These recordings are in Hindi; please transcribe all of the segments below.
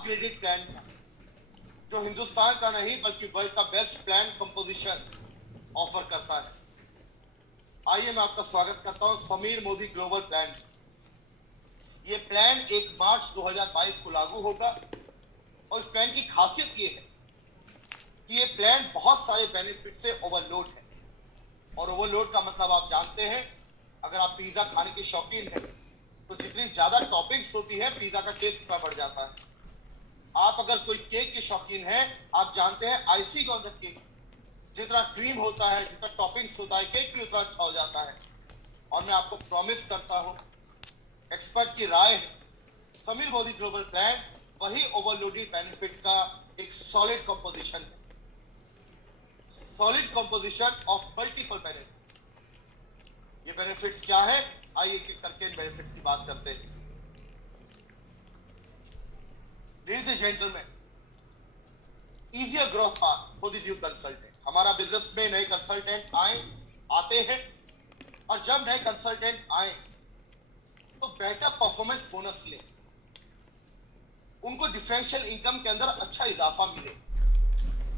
अपग्रेडेड प्लान जो हिंदुस्तान का नहीं बल्कि वर्ल्ड का बेस्ट प्लान कंपोजिशन ऑफर करता है। आइए मैं आपका स्वागत करता हूं समीर मोदी ग्लोबल प्लान। ये प्लान 1 मार्च 2022 को लागू होगा और इस प्लान की खासियत ये है कि ये प्लान बहुत सारे बेनिफिट से ओवरलोड है। और ओवरलोड का मतलब आप जानते हैं, अगर आप पिज्जा खाने के शौकीन हैं तो जितनी ज्यादा टॉपिंग्स होती है पिज्जा का टेस्ट उतना बढ़ जाता है। आप अगर कोई केक के शौकीन हैं, आप जानते हैं आइसिंग ऑन द केक, जितना क्रीम होता है, जितना टॉपिंग्स होता है, केक भी उतना अच्छा हो जाता है। और मैं आपको प्रॉमिस करता हूं, एक्सपर्ट की राय है, समीर मोदी ग्लोबल प्लान वही ओवरलोडेड बेनिफिट का एक सॉलिड कंपोजिशन है, solid composition of multiple benefits. ये बेनिफिट्स क्या है, आइए एक करके इन बेनिफिट्स की बात करते हैं। Ladies and gentlemen, easier growth path for the new consultant। हमारा बिजनेस में नए कंसल्टेंट आते हैं और जब नए कंसल्टेंट आए तो बेटर परफॉर्मेंस बोनस ले, उनको डिफरेंशियल इनकम के अंदर अच्छा इजाफा मिले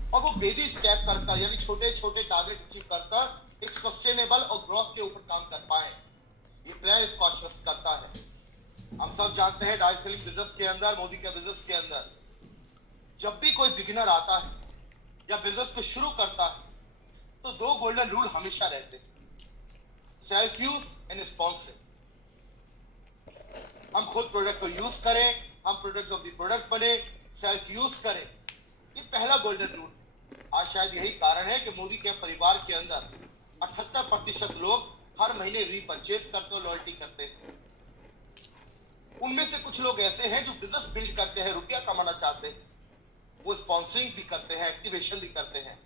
और वो बेबी स्टेप कर यानी छोटे छोटे टारगेट अचीव कर एक सस्टेनेबल और ग्रोथ के ऊपर काम कर पाए। ये प्लान इसको आश्वस्त करता है। हम सब जानते हैं डायरेक्ट सेलिंग बिजनेस के अंदर, मोदी के बिजनेस के अंदर, जब भी कोई बिगिनर आता है या बिजनेस को शुरू करता है तो 2 गोल्डन रूल हमेशा रहते हैं, सेल्फ यूज एंड स्पॉन्सर। हम खुद प्रोडक्ट को यूज करें, हम प्रोडक्ट ऑफ द प्रोडक्ट बने, सेल्फ यूज करें, ये पहला गोल्डन रूल। आज शायद यही कारण है कि मोदी के परिवार के अंदर 78% लोग हर महीने रीपरचेज करते हैं, लॉयल्टी करते हैं। उनमें से कुछ लोग ऐसे हैं जो बिजनेस बिल्ड करते हैं, रुपया कमाना चाहते हैं, वो स्पॉन्सरिंग भी करते हैं, एक्टिवेशन भी करते हैं।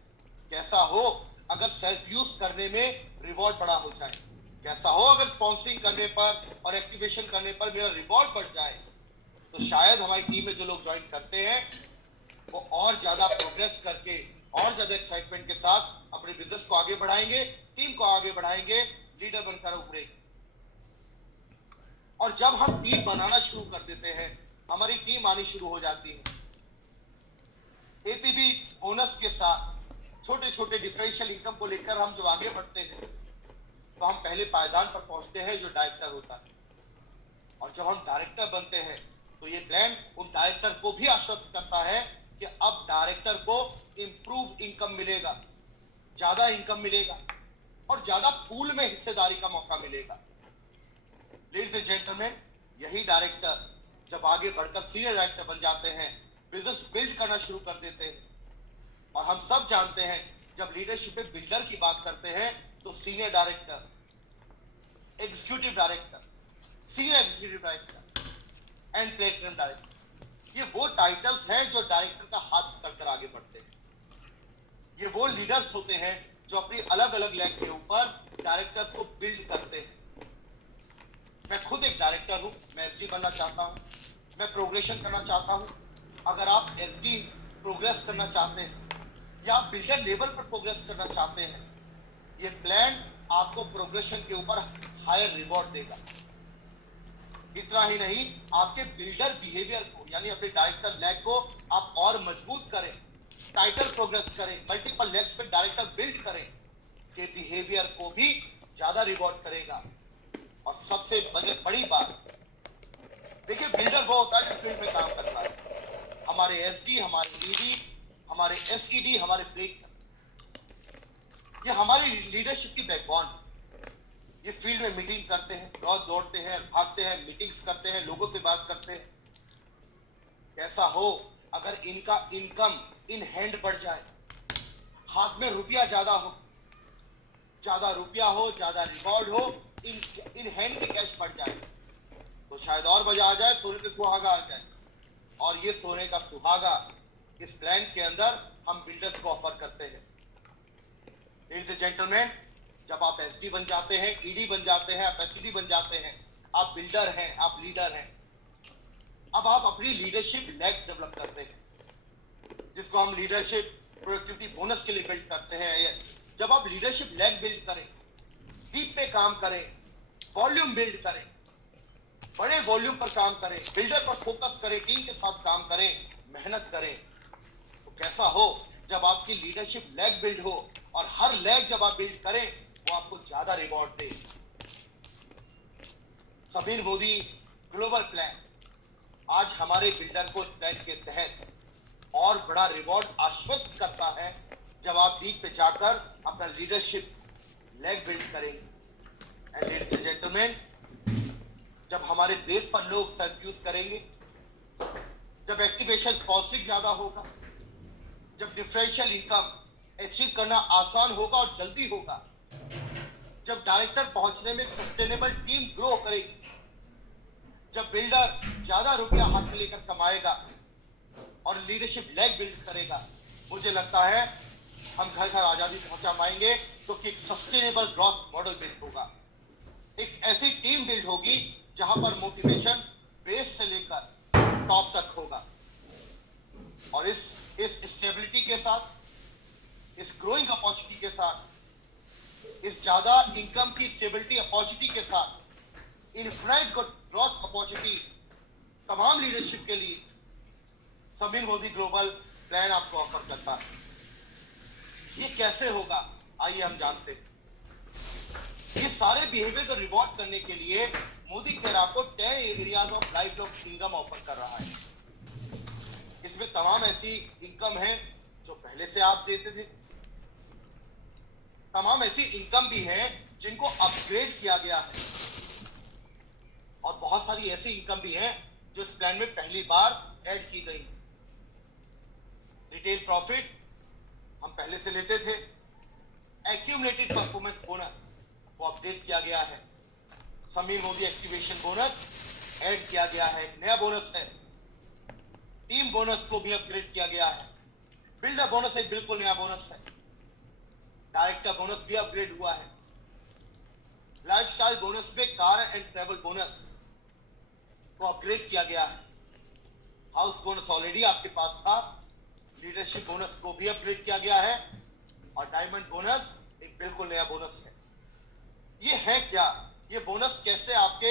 कैसा हो अगर सेल्फ यूज करने में रिवॉर्ड बड़ा हो जाए, कैसा हो अगर स्पॉन्सरिंग करने पर और एक्टिवेशन करने पर मेरा रिवॉर्ड बढ़ जाए, तो शायद हमारी टीम में जो लोग ज्वाइन करते हैं वो और ज्यादा प्रोग्रेस करके और ज्यादा एक्साइटमेंट के साथ अपने बिजनेस को आगे बढ़ाएंगे, टीम को आगे बढ़ाएंगे, लीडर बनकर उभरेंगे। और जब हम टीम बनाना शुरू कर देते हैं, हमारी टीम आनी शुरू हो जाती है। एपीबी बोनस के साथ छोटे छोटे डिफरेंशियल इनकम को लेकर हम जब आगे बढ़ते हैं तो हम पहले पायदान पर पहुंचते हैं जो डायरेक्टर होता है। और जब हम डायरेक्टर बनते हैं तो ये प्लान उन डायरेक्टर को भी आश्वस्त करता है कि अब डायरेक्टर को इंप्रूव इनकम मिलेगा, ज्यादा इनकम मिलेगा और ज्यादा पूल में हिस्सेदारी का मौका मिलेगा। लेडीज एंड जेंटलमैन, यही डायरेक्टर जब आगे बढ़कर सीनियर डायरेक्टर बन जाते हैं, बिजनेस बिल्ड करना शुरू कर देते हैं। और हम सब जानते हैं जब लीडरशिप में बिल्डर की बात करते हैं तो senior director, executive director, senior executive director and platinum director, ये वो टाइटल्स हैं जो डायरेक्टर का हाथ पकड़कर आगे बढ़ते हैं। ये वो लीडर्स होते हैं जो अपनी अलग अलग लेग के ऊपर डायरेक्टर्स को बिल्ड करते हैं। मैं खुद एक डायरेक्टर हूं, मैं एसडी बनना चाहता हूं, मैं प्रोग्रेशन करना चाहता हूं। अगर आप एसडी प्रोग्रेस करना चाहते हैं या आप बिल्डर लेवल पर प्रोग्रेस करना चाहते हैं, ये प्लान आपको प्रोग्रेशन के ऊपर हायर रिवॉर्ड देगा। इतना ही नहीं, आपके बिल्डर बिहेवियर को यानी अपने डायरेक्टर लेग को आप और मजबूत करें, टाइटल प्रोग्रेस करें, मल्टीपल लेग्स पे डायरेक्टर बिल्ड करें, के बिहेवियर को भी ज्यादा रिवॉर्ड करेगा। और सबसे बड़ी बात, देखिए बिल्डर वो होता है जो फील्ड में काम करता है। हमारे एसडी, हमारे ईडी, हमारे एसईडी, हमारे प्लेट, ये हमारी लीडरशिप की बैकबोन है। ये फील्ड में मीटिंग करते हैं, रोज दौड़ते हैं, भागते हैं, मीटिंग्स करते हैं, लोगों से बात करते हैं। कैसा हो अगर इनका इनकम इन हैंड बढ़ जाए, हाथ में रुपया ज्यादा हो, ज्यादा रुपया हो, ज्यादा रिवॉर्ड हो, इन हैंड में कैश बढ़ जाए तो शायद और मजा आ जाए, सोने पे सुहागा आ जाए। और ये सोने का सुहागा इस प्लान के अंदर हम बिल्डर्स को ऑफर करते हैं। लेडीज एंड जेंटलमैन, जब आप एसडी बन जाते हैं, ईडी बन जाते हैं, आप एसईडी बन जाते हैं, आप बिल्डर हैं, आप लीडर हैं, अब आप अपनी लीडरशिप लेग डेवलप करते हैं, जिसको हम लीडरशिप प्रोडक्टिविटी बोनस के लिए बिल्ड करते हैं। जब आप लीडरशिप लेग बिल्ड करें, डीप पे काम करें, वॉल्यूम बिल्ड करें, बड़े वॉल्यूम पर काम करें, बिल्डर पर फोकस करें, टीम के साथ काम करें, मोटिवेशन पॉजिटिव ज्यादा होगा। जब डिफरेंशियल इनकम अचीव करना आसान होगा और जल्दी होगा, जब डायरेक्टर पहुंचने में सस्टेनेबल टीम ग्रो करेगी, जब बिल्डर ज्यादा रुपया हाथ में लेकर कमाएगा और लीडरशिप लेग बिल्ड करेगा, मुझे लगता है हम घर घर आजादी पहुंचा पाएंगे, क्योंकि एक सस्टेनेबल ग्रोथ मॉडल बिल्ड होगा। एक ऐसी टीम बिल्ड होगी जहां पर मोटिवेशन बेस से लेकर टॉप तक होगा। और इस स्टेबिलिटी के साथ, इस ग्रोइंग अपॉर्चुनिटी के साथ, इस ज्यादा इनकम की स्टेबिलिटी अपॉर्चुनिटी के साथ इनफाइनाइट ग्रोथ अपॉर्चुनिटी तमाम लीडरशिप के लिए समीर मोदी ग्लोबल प्लान आपको ऑफर करता है। ये कैसे होगा, आइए हम जानते हैं। ये सारे बिहेवियर को रिवॉर्ड करने के लिए मोदी केयर आपको 10 areas of life of income offer कर रहा है। इसमें तमाम ऐसी इनकम है जो पहले से आप देते थे, तमाम ऐसी इनकम भी है जिनको अपग्रेड किया गया है, और बहुत सारी ऐसी इनकम भी है जो इस प्लान में पहली बार ऐड की गई। रिटेल प्रॉफिट हम पहले से लेते थे, एक्यूमुलेटेड परफॉर्मेंस बोनस वो अपडेट किया गया है, Sameer Modi activation bonus add किया गया है, एक नया बोनस है, टीम बोनस को भी अपग्रेड किया गया है, बिल्डर बोनस एक बिल्कुल नया बोनस है, डायरेक्टर बोनस भी अपग्रेड हुआ है, लाइफस्टाइल बोनस में कार एंड ट्रैवल बोनस को अपग्रेड किया गया है, हाउस बोनस ऑलरेडी आपके पास था, लीडरशिप बोनस को भी अपग्रेड किया गया है, और डायमंड बोनस एक बिल्कुल नया बोनस है। ये है क्या, ये बोनस कैसे आपके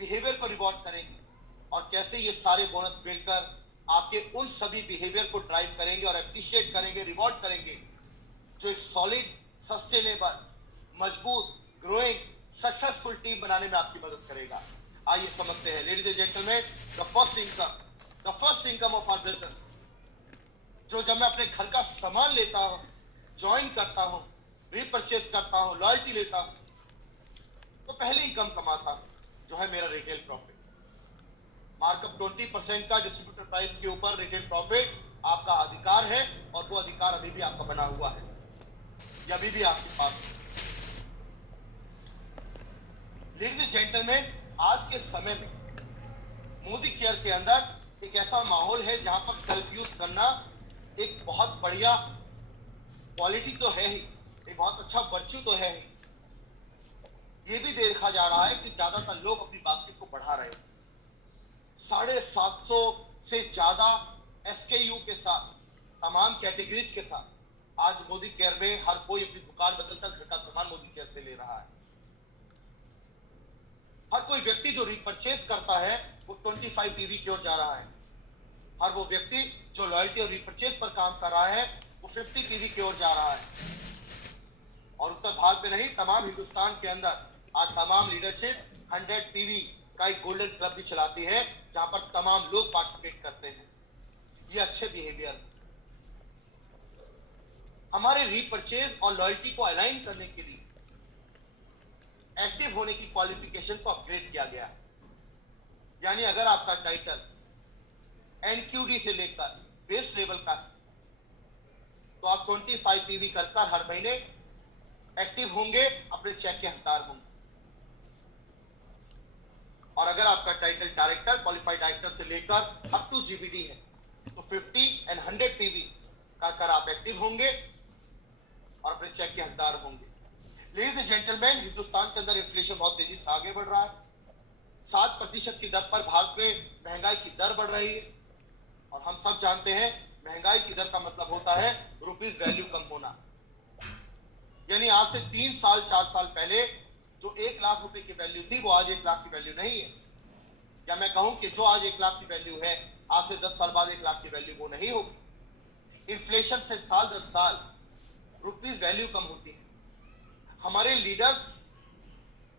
बिहेवियर को रिवॉर्ड करेंगे, और कैसे ये सारे बोनस मिलकर आपके उन सभी बिहेवियर को ड्राइव करेंगे और एप्रिशिएट करेंगे, रिवॉर्ड करेंगे, जो एक सॉलिड, सस्टेनेबल, मजबूत, ग्रोइंग, सक्सेसफुल टीम बनाने में आपकी मदद करेगा। आइए समझते हैं। Ladies and gentleman, the first income of our business, जो जब मैं अपने घर का सामान लेता हूं, ज्वाइन करता हूं, रीपरचेज करता हूं, लॉयल्टी लेता हूं, तो पहले इनकम कमाता हूं जो है मेरा रिटेल प्रॉफिट। मार्कअप 20% का डिस्ट्रीब्यूटर प्राइस के ऊपर रिटेल प्रॉफिट आपका अधिकार है, और वो अधिकार अभी भी आपका बना हुआ है, या अभी भी आपके पास है। लेडीज एंड जेंटलमैन, आज के समय में मोदी केयर के अंदर एक ऐसा माहौल है जहां पर सेल्फ यूज करना एक बहुत बढ़िया क्वालिटी तो है ही, एक बहुत अच्छा वर्च्यू तो है ही। ये भी देखा जा रहा है कि ज्यादातर लोग अपनी बास्केट को बढ़ा रहे हैं। 750 से ज्यादा SKU के साथ, तमाम कैटेगरीज के साथ आज मोदी केयर में हर कोई अपनी दुकान बदलकर घर का सामान मोदी केयर से ले रहा है। हर कोई व्यक्ति जो रीपरचेज करता है वो 25 PV की ओर जा रहा है। हर वो व्यक्ति जो लॉयल्टी और रीपरचेज पर काम कर रहा है वो 50 PV की ओर जा रहा है। और उत्तर भारत में नहीं, तमाम हिंदुस्तान के अंदर आज तमाम लीडरशिप 100 PV का एक गोल्डन क्लब भी चलाती है, जहां पर तमाम लोग पार्टिसिपेट करते हैं। ये अच्छे बिहेवियर। हमारे रीपरचेज और लॉयल्टी को अलाइन करने के लिए एक्टिव होने की क्वालिफिकेशन को अपग्रेड किया गया है। यानी अगर आपका टाइटल NQD से लेकर बेस लेवल का है, तो आप 25 PV कर हर महीने एक्टिव होंगे, अपने चेक के हकदार होंगे। और अगर आपका टाइटल डायरेक्टर, क्वालिफाइड डायरेक्टर से लेकर अप टू GBD है, तो 50 and 100 PV कर आप एक्टिव होंगे और अपने चेक के हकदार होंगे। लेडीज एंड जेंटलमैन, हिंदुस्तान के अंदर इन्फ्लेशन बहुत तेजी से आगे बढ़ रहा है। 7% की दर पर भारत में महंगाई की दर बढ़ रही है, और हम सब जानते हैं महंगाई की दर का मतलब होता है रुपीज वैल्यू कम होना। यानी आज से 3 साल 4 साल पहले जो 1 लाख रुपए की वैल्यू थी वो आज 1 लाख की वैल्यू नहीं है। या मैं कहूं कि जो आज 1 लाख की वैल्यू है, आज से 10 साल बाद 1 लाख की वैल्यू वो नहीं होगी। इन्फ्लेशन से साल दर साल रुपीज वैल्यू कम होती है। हमारे लीडर्स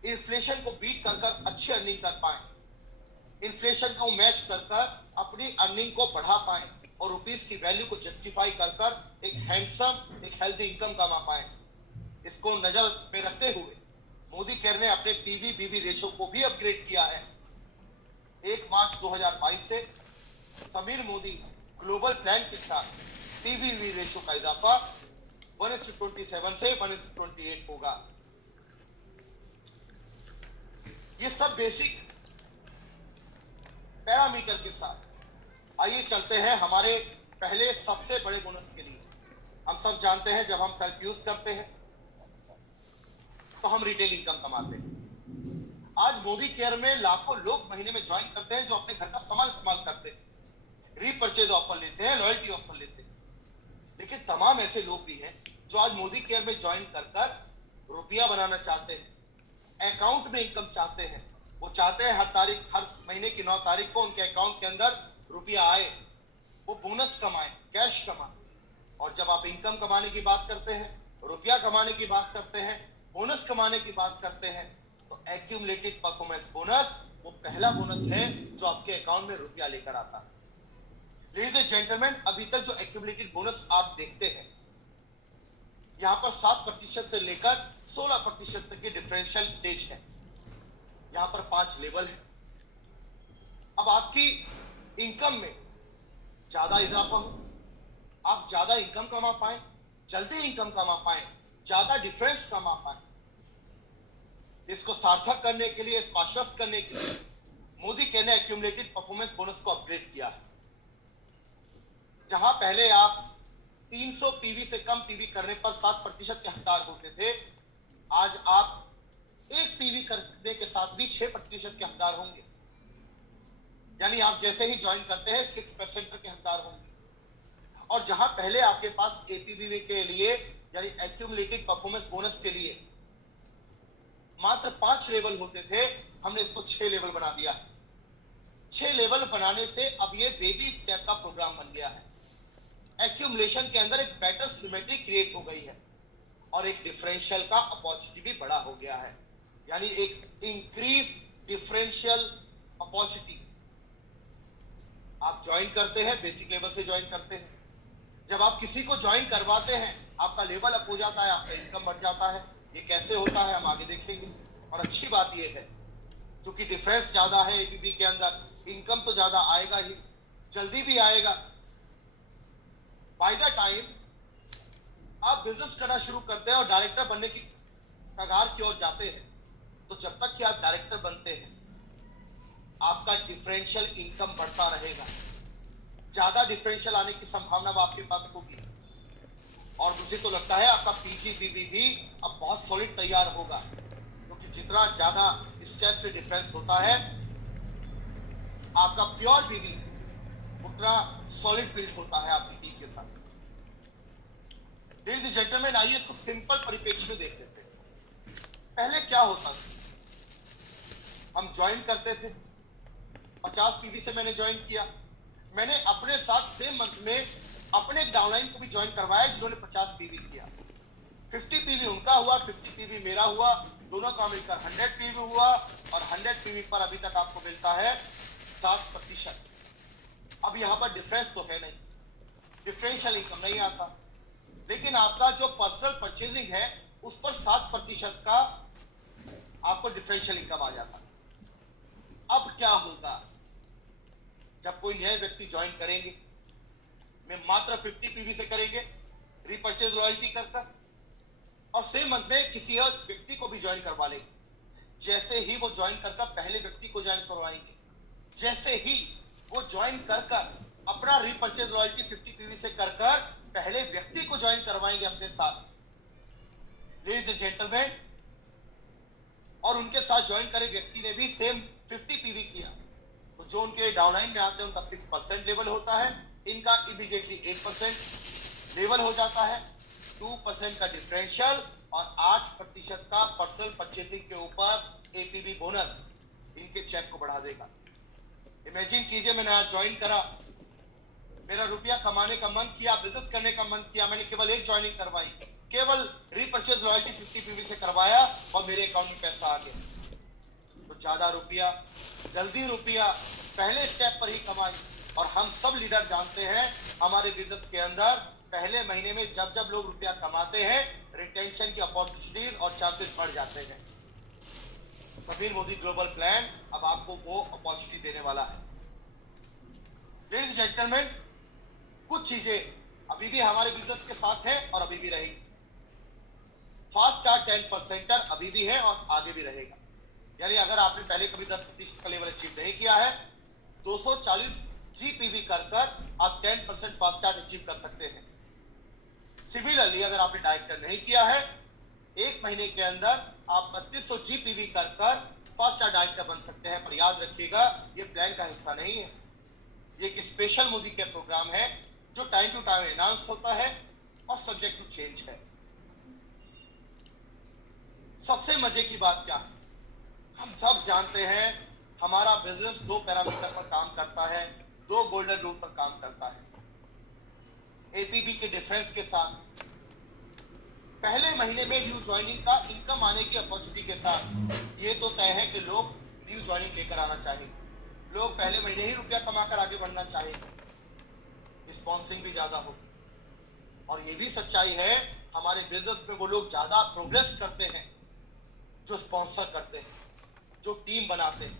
इन्फ्लेशन को बीट कर अच्छी अर्निंग कर पाए, इन्फ्लेशन को मैच कर अपनी अर्निंग को बढ़ा पाए, और रुपीस की वैल्यू को जस्टिफाई कर एक हैंडसम, एक हेल्दी इनकम कमा पाए। इसको नजर में रखते हुए मोदी केयर ने अपने PV BV रेशो को भी अपग्रेड किया है। 1 मार्च 2022 से समीर मोदी ग्लोबल प्लान के साथ पीवीवी रेशो का इजाफा 1:27 से 1:28 होगा। ये सब बेसिक पैरामीटर के साथ आइए चलते हैं हमारे पहले सबसे बड़े बोनस के लिए। हम सब जानते हैं जब हम सेल्फ यूज करते हैं तो हम रिटेल इनकम कमाते हैं। आज मोदी केयर में लाखों लोग महीने में ज्वाइन करते हैं जो अपने घर का सामान इस्तेमाल करते हैं, रीपरचेज ऑफर लेते हैं, लॉयल्टी ऑफर लेते हैं। लेकिन तमाम ऐसे लोग भी हैं जो आज मोदी केयर में ज्वाइन कर रुपया बनाना चाहते हैं, अकाउंट में इनकम चाहते हैं। वो चाहते हैं हर महीने की 9 तारीख को उनके अकाउंट के अंदर रुपया आए, वो बोनस कमाए, कैश कमाए। और जब आप इनकम कमाने की बात करते हैं, रुपया कमाने की बात करते हैं, बोनस कमाने की बात करते हैं, तो एक्यूमुलेटेड परफॉर्मेंस बोनस वो पहला बोनस है जो आपके अकाउंट में रुपया लेकर आता है। लेडीज एंड जेंटलमैन, अभी तक जो एक्यूमुलेटेड बोनस आप देखते हैं, यहां पर 7% से लेकर 16% तक के डिफरेंशियल स्टेज है। यहां पर 5 लेवल है। अब आपकी इनकम में ज्यादा इजाफा हो, आप ज्यादा इनकम कमा पाए, जल्दी इनकम कमा पाए, ज्यादा डिफरेंस कमा पाए, इसको सार्थक करने के लिए, इसको आश्वस्त करने के लिए मोदी केयर ने एक्यूमुलेटेड परफॉर्मेंस बोनस को अपग्रेड किया है। जहां पहले आप 300 पीवी से कम पीवी करने पर 7% के हकदार होते थे, आज आप 1 पीवी करने के साथ भी 6% के हकदार होंगे। यानी आप जैसे ही ज्वाइन करते हैं 6% के हकदार होंगे। और जहां पहले आपके पास एपीवी के लिए यानी एक्यूमुलेटेड परफॉर्मेंस बोनस के लिए मात्र 5 लेवल होते थे, हमने इसको 6 लेवल बना दिया है। 6 लेवल बनाने से अब ये बेबी स्टेप का प्रोग्राम बन गया है। एक्यूमुलेशन के अंदर एक बेटर सिमेट्री क्रिएट हो गई है और एक डिफरेंशियल का अपॉर्चुनिटी भी बड़ा हो गया है, यानी एक इंक्रीज डिफरेंशियल अपॉर्चुनिटी। आप ज्वाइन करते हैं, बेसिक लेवल से ज्वाइन करते हैं। जब आप किसी को ज्वाइन करवाते हैं, आपका लेवल अप हो जाता है, आपका इनकम बढ़ जाता है। ये कैसे होता है हम आगे देखेंगे। और अच्छी बात ये है, क्योंकि डिफरेंस ज्यादा है एपीपी के अंदर, इनकम तो ज्यादा आएगा ही, जल्दी भी आएगा। बाय द टाइम आप बिजनेस करना शुरू करते हैं और डायरेक्टर बनने की कगार की ओर जाते हैं, तो जब तक कि आप डायरेक्टर बनते हैं, आपका डिफरेंशियल इनकम बढ़ता रहेगा। ज्यादा डिफरेंशियल आने की संभावना आपके पास होगी। और मुझे तो लगता है आपका पीजीपीवी भी अब बहुत सॉलिड तैयार होगा, क्योंकि जितना ज्यादा स्टेप से डिफरेंस होता है, आपका प्योर पीवी उतना सॉलिड बिल्ड होता है आपकी टीम के साथ। लेडीज एंड जेंटलमैन, आइए इसको सिंपल परिप्रेक्ष्य में देख लेते हैं। पहले क्या होता था, हम ज्वाइन करते थे, 50 पीवी से मैंने ज्वाइन किया। मैंने अपने साथ सेम मंथ में अपने डाउनलाइन को भी ज्वाइन करवाया जिन्होंने 50 पीवी किया। 50 पीवी उनका हुआ, 50 पीवी मेरा हुआ, दोनों का मिलकर 100 पीवी हुआ। और 100 पीवी पर अभी तक आपको मिलता है 7%। अब यहां पर डिफरेंस तो है नहीं, डिफरेंशियल इनकम नहीं आता, लेकिन आपका जो पर्सनल परचेजिंग है उस पर 7% का आपको डिफरेंशियल इनकम आ जाता। अब क्या होगा, जब कोई नए व्यक्ति ज्वाइन करेंगे, मैं मात्र 50 पीवी से करेंगे, रीपरचेज लॉयल्टी कर और सेम मंथ में किसी और व्यक्ति को भी ज्वाइन करवा लेंगे। जैसे ही वो ज्वाइन कर पहले व्यक्ति को ज्वाइन करवाएंगे, जैसे ही वो ज्वाइन कर अपना रीपरचेज लॉयल्टी 50 पीवी से कर पहले व्यक्ति को ज्वाइन करवाएंगे अपने साथ, लेडीज एंड जेंटलमैन। और उनके साथ ज्वाइन करे व्यक्ति ने भी सेम 50 पीवी किया, तो जो उनके डाउनलाइन में आते हैं उनका 6% लेवल होता है, इनका इमीडिएटली 8% लेवल हो जाता है, 2% का डिफरेंशियल और 8% का पर्सनल परचेसिंग के ऊपर एपीबी बोनस इनके चेक को बढ़ा देगा। इमेजिन कीजिए, मैंने आज ज्वाइन करा, मेरा रुपया कमाने का मन किया, बिजनेस करने का मन किया, मैंने केवल एक ज्वाइनिंग करवाई, केवल रीपरचेज लॉयल्टी 50 पीवी से करवाया और मेरे अकाउंट में पैसा आ गया। तो ज्यादा रुपया, जल्दी रुपया पहले स्टेप पर ही कमाई। और हम सब लीडर जानते हैं हमारे बिजनेस के अंदर पहले महीने में जब जब लोग रुपया कमाते हैं, रिटेंशन की अपॉर्चुनिटीज और चांसेस बढ़ जाते हैं। समीर मोदी ग्लोबल प्लान अब आपको वो अपॉर्चुनिटी देने वाला है। लेडीज एंड जेंटलमैन, कुछ चीजें अभी भी हमारे बिजनेस के साथ है और अभी भी रहेगी। फास्ट स्टार्ट 10% अभी भी है और आगे भी रहेगा। यानी अगर आपने पहले कभी 10% का लेवल अचीव नहीं किया है, 240 जीपीवी कर आप 10% फास्ट स्टार्ट अचीव कर सकते हैं। सिमिलरली अगर आपने डायरेक्टर नहीं किया है, एक महीने के अंदर आप 3200 जीपीवी कर फास्ट स्टार डायरेक्टर बन सकते हैं। पर याद रखिएगा, ये प्लान का हिस्सा नहीं है। ये एक स्पेशल मोदी केयर प्रोग्राम है जो टाइम टू टाइम अनाउंस होता है और सब्जेक्ट टू चेंज है। सबसे मजे की बात क्या है, हम सब जानते हैं हमारा बिजनेस 2 पैरामीटर पर काम करता है, 2 गोल्डन रूल पर काम करता है। एपीबी के डिफरेंस के साथ पहले महीने में न्यू ज्वाइनिंग का इनकम आने की अपॉर्चुनिटी के साथ ये तो तय है कि लोग न्यू ज्वाइनिंग लेकर आना चाहेंगे, लोग पहले महीने ही रुपया कमाकर आगे बढ़ना चाहेंगे, स्पॉन्सरिंग भी ज्यादा होगी। और ये भी सच्चाई है, हमारे बिजनेस में वो लोग ज्यादा प्रोग्रेस करते हैं जो स्पॉन्सर करते हैं, जो टीम बनाते हैं,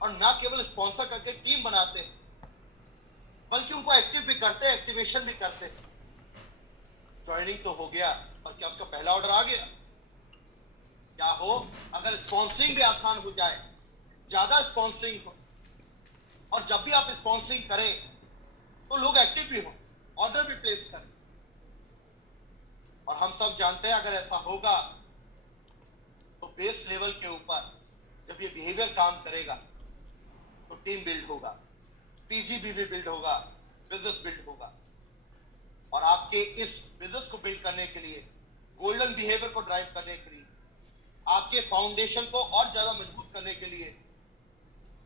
और ना केवल स्पॉन्सर करके टीम बनाते हैं बल्कि उनको एक्टिव भी करते हैं, एक्टिवेशन भी करते हैं। ज्वाइनिंग तो हो गया, पर क्या उसका पहला ऑर्डर आ गया? क्या हो अगर स्पॉन्सरिंग भी आसान हो जाए, ज्यादा स्पॉन्सरिंग हो, और जब भी आप स्पॉन्सरिंग करें तो लोग एक्टिव भी हो, ऑर्डर भी प्लेस करें। और हम सब जानते हैं अगर ऐसा होगा तो बेस लेवल के ऊपर जब ये बिहेवियर काम करेगा तो टीम बिल्ड होगा, पीजीबीवी बिल्ड होगा, बिजनेस बिल्ड होगा। और आपके इस बिजनेस को बिल्ड करने के लिए, गोल्डन बिहेवियर को ड्राइव करने के लिए, आपके फाउंडेशन को और ज्यादा मजबूत करने के लिए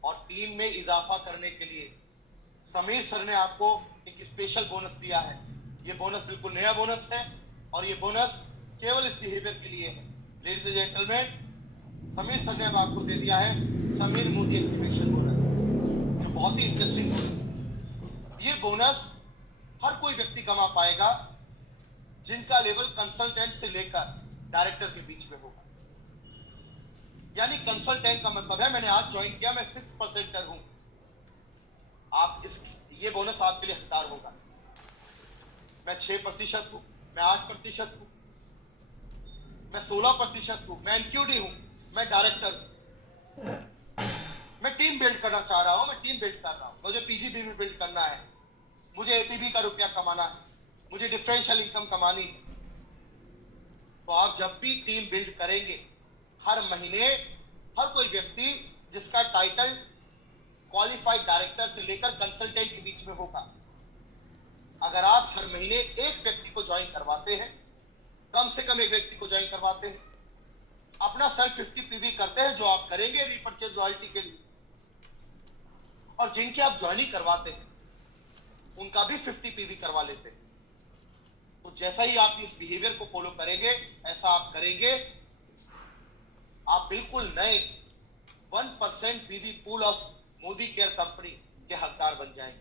और टीम में इजाफा करने के लिए समीर सर ने आपको एक स्पेशल बोनस दिया है। ये बोनस बिल्कुल नया बोनस है और ये बोनस केवल इस बिहेवियर के लिए है। Ladies and gentleman, Sameer sir ने अब आपको दे दिया है समीर मोदी एक्टिवेशन बोनस, जो बहुत ही इंटरेस्टिंग बोनस है। ये बोनस हर कोई व्यक्ति कमा पाएगा जिनका लेवल कंसल्टेंट से लेकर डायरेक्टर के बीच में होगा। यानी कंसल्टेंट का मतलब है मैंने आज ज्वाइन किया, मैं 6% हूं, आप ये बोनस आपके लिए हकदार होगा। मैं 6% हूं, मैं 8% हूं, मैं 16% हूं, मैं एनक्यूडी हूं, मैं डायरेक्टर हूं, मैं टीम बिल्ड करना चाह रहा हूं, मैं टीम बिल्ड कर रहा हूं, मुझे पीजीबीवी बिल्ड करना है, मुझे एपीबी का रुपया कमाना है, मुझे डिफरेंशियल इनकम कमानी है। तो आप जब भी टीम बिल्ड करेंगे, हर महीने हर कोई व्यक्ति जिसका टाइटल क्वालिफाइड डायरेक्टर से लेकर कंसल्टेंट के बीच में होगा, अगर आप हर महीने एक व्यक्ति को ज्वाइन करवाते हैं, कम से कम एक व्यक्ति को ज्वाइन करवाते हैं, अपना सेल्फ 50 पीवी करते हैं जो आप करेंगे रीपरचेज लॉयल्टी के लिए, और जिनके आप ज्वाइनिंग करवाते हैं उनका भी 50 पीवी करवा लेते हैं। तो जैसा ही आप इस बिहेवियर को फॉलो करेंगे, ऐसा आप करेंगे, आप बिल्कुल नए 1% PV pool of Modi care company के हकदार बन जाएंगे।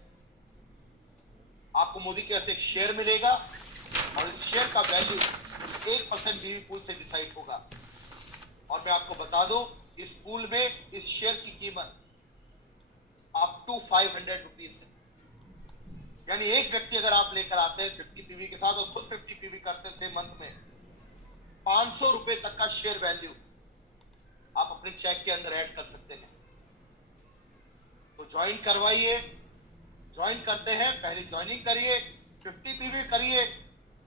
आपको मोदी केयर से एक शेयर मिलेगा और इस शेयर का वैल्यू इस 1% पीवी पूल से डिसाइड होगा। और मैं आपको बता दूं, इस पूल में इस शेयर की कीमत अप टू 500 रुपीज है। यानी एक व्यक्ति अगर आप लेकर आते हैं 50 पीवी के साथ और खुद 50 पीवी करते हैं सेम मंथ में, 500 रुपए तक का शेयर वैल्यू आप अपने चेक के अंदर ऐड कर सकते हैं। तो ज्वाइन करवाइए, ज्वाइन करते हैं, पहले ज्वाइनिंग करिए, 50 पीवी करिए,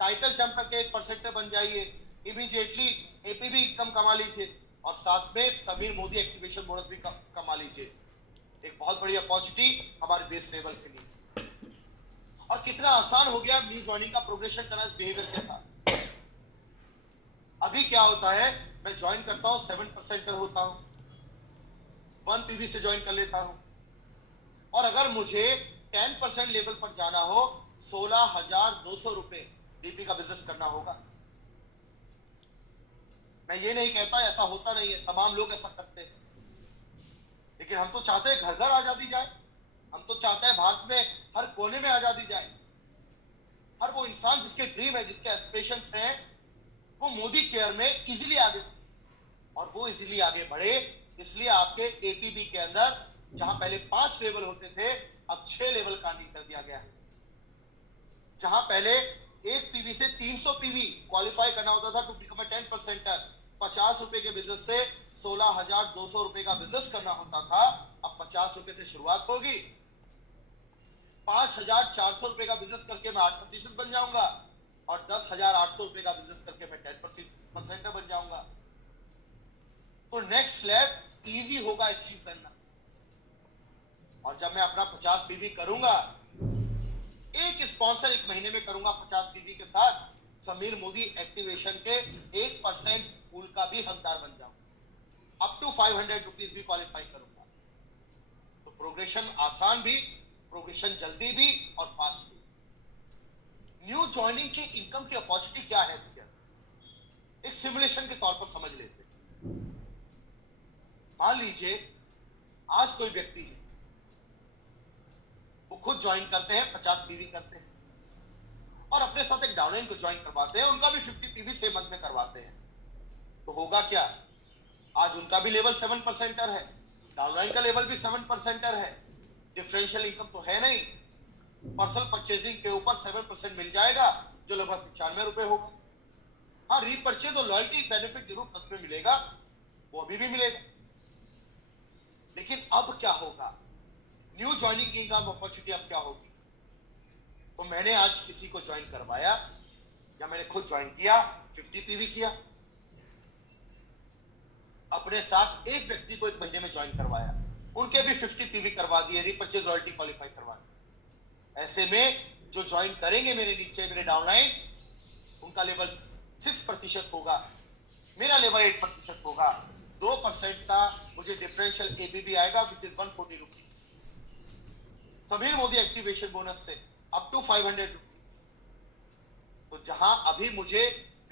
टाइटल जंप करके 1% बन जाइए, इमीडिएटली एपीबी इनकम कमा लीजिए और साथ में समीर मोदी एक्टिवेशन बोनस भी कमा लीजिए। एक बहुत बड़ी अपॉर्चुनिटी हमारे बेस लेवल के लिए। और कितना आसान हो गया न्यू ज्वाइनिंग का प्रोग्रेशन करना इस बिहेवियर के साथ। अभी क्या होता है, मैं ज्वाइन करता हूं, 7% होता हूं, 1 पीवी से ज्वाइन कर लेता हूं, और अगर मुझे 10% लेवल पर जाना हो 16,200 रुपए डीपी का बिजनेस करना होगा। मैं ये नहीं कहता ऐसा होता नहीं है, तमाम लोग ऐसा करते हैं, लेकिन हम तो चाहते हैं घर घर आजादी जाए, हम तो चाहते हैं भारत में हर कोने में आजादी जाए। हर वो इंसान जिसके ड्रीम है, जिसके एस्पिरेशंस हैं, वो मोदी केयर में इजीली आगे, और वो इजीली आगे बढ़े, इसलिए आपके एपीबी के अंदर जहां पहले 5 लेवल होते थे, अब 6 लेवल का अर्निंग कर दिया गया है। जहां पहले एक पीवी से 300 पीवी क्वालिफाई करना होता था टू बिकम अ 10%, 50 रुपए के बिजनेस से 16,200 रुपए का बिजनेस करना होता था। अब 50 रुपए से शुरुआत होगी, 5,400 रुपए का बिजनेस करके मैं 8% बन जाऊंगा और 10,800 रुपए का बिजनेस करके मैं 10% बन जाऊंगा। तो नेक्स्ट स्लैब इजी होगा अचीव करना। और जब मैं अपना 50 पीवी करूंगा, एक स्पॉन्सर एक महीने में करूंगा 50 पीवी के साथ, समीर मोदी एक्टिवेशन के 1% पूल का भी हकदार बन जाऊंगा, अप टू 500 रुपीज भी क्वालिफाई करूंगा। तो प्रोग्रेशन आसान भी, प्रोग्रेशन जल्दी भी और फास्ट भी। न्यू ज्वाइनिंग की इनकम की अपॉर्चुनिटी क्या है इसके अंदर, एक सिमुलेशन के तौर पर समझ लेते हैं। मान लीजिए आज कोई व्यक्ति है, वो खुद ज्वाइन करते हैं, 50 पीवी करते हैं और अपने साथ एक डाउनलाइन को ज्वाइन करवाते हैं, उनका भी 50 पीवी सेम मंथ में करवाते हैं। तो होगा क्या, आज उनका भी लेवल 7%er है, डाउनलाइन का लेवल भी 7%er है, डिफरेंशियल इनकम तो है नहीं। पर्सनल परचेजिंग के ऊपर 7% मिल जाएगा जो लगभग 95 रुपए होगा। हाँ, रीपरचेज और लॉयल्टी बेनिफिट जरूर प्लस में मिलेगा, वो अभी भी मिलेगा। लेकिन अब क्या होगा, न्यू ज्वाइनिंग की इनकम अपॉर्चुनिटी अब क्या होगी। तो मैंने आज किसी को ज्वाइन करवाया या मैंने खुद ज्वाइन किया, 50 पीवी किया, अपने साथ एक व्यक्ति को एक महीने में ज्वाइन करवाया, उनके भी 50 पीवी करवा दिए, रीपरचेज रॉयल्टी क्वालिफाई करवा दी। ऐसे में जो ज्वाइन करेंगे मेरे नीचे, मेरे डाउनलाइन, उनका लेवल 6% होगा, मेरा लेवल 8% होगा। 2% का मुझे डिफरेंशियल एपीबी आएगा which is 140 rupees. Sameer Modi activation bonus से अप टू 500 रुपीज। तो जहां अभी मुझे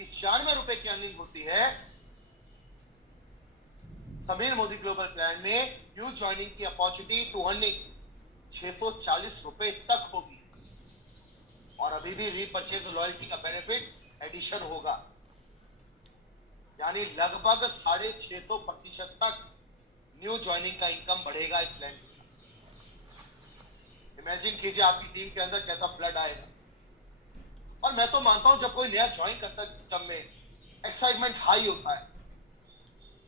95 रुपए की अर्निंग होती है, समीर मोदी ग्लोबल प्लान में न्यू ज्वाइनिंग की अपॉर्चुनिटी 640 रुपए तक होगी और अभी भी रीपरचेज लॉयल्टी का बेनिफिट एडिशन होगा, यानी लगभग 650% तक न्यू ज्वाइनिंग का इनकम बढ़ेगा इस प्लान के साथ। इमेजिन कीजिए आपकी टीम के अंदर कैसा फ्लड आएगा। और मैं तो मानता हूं जब कोई नया ज्वाइन करता है सिस्टम में, एक्साइटमेंट हाई होता है,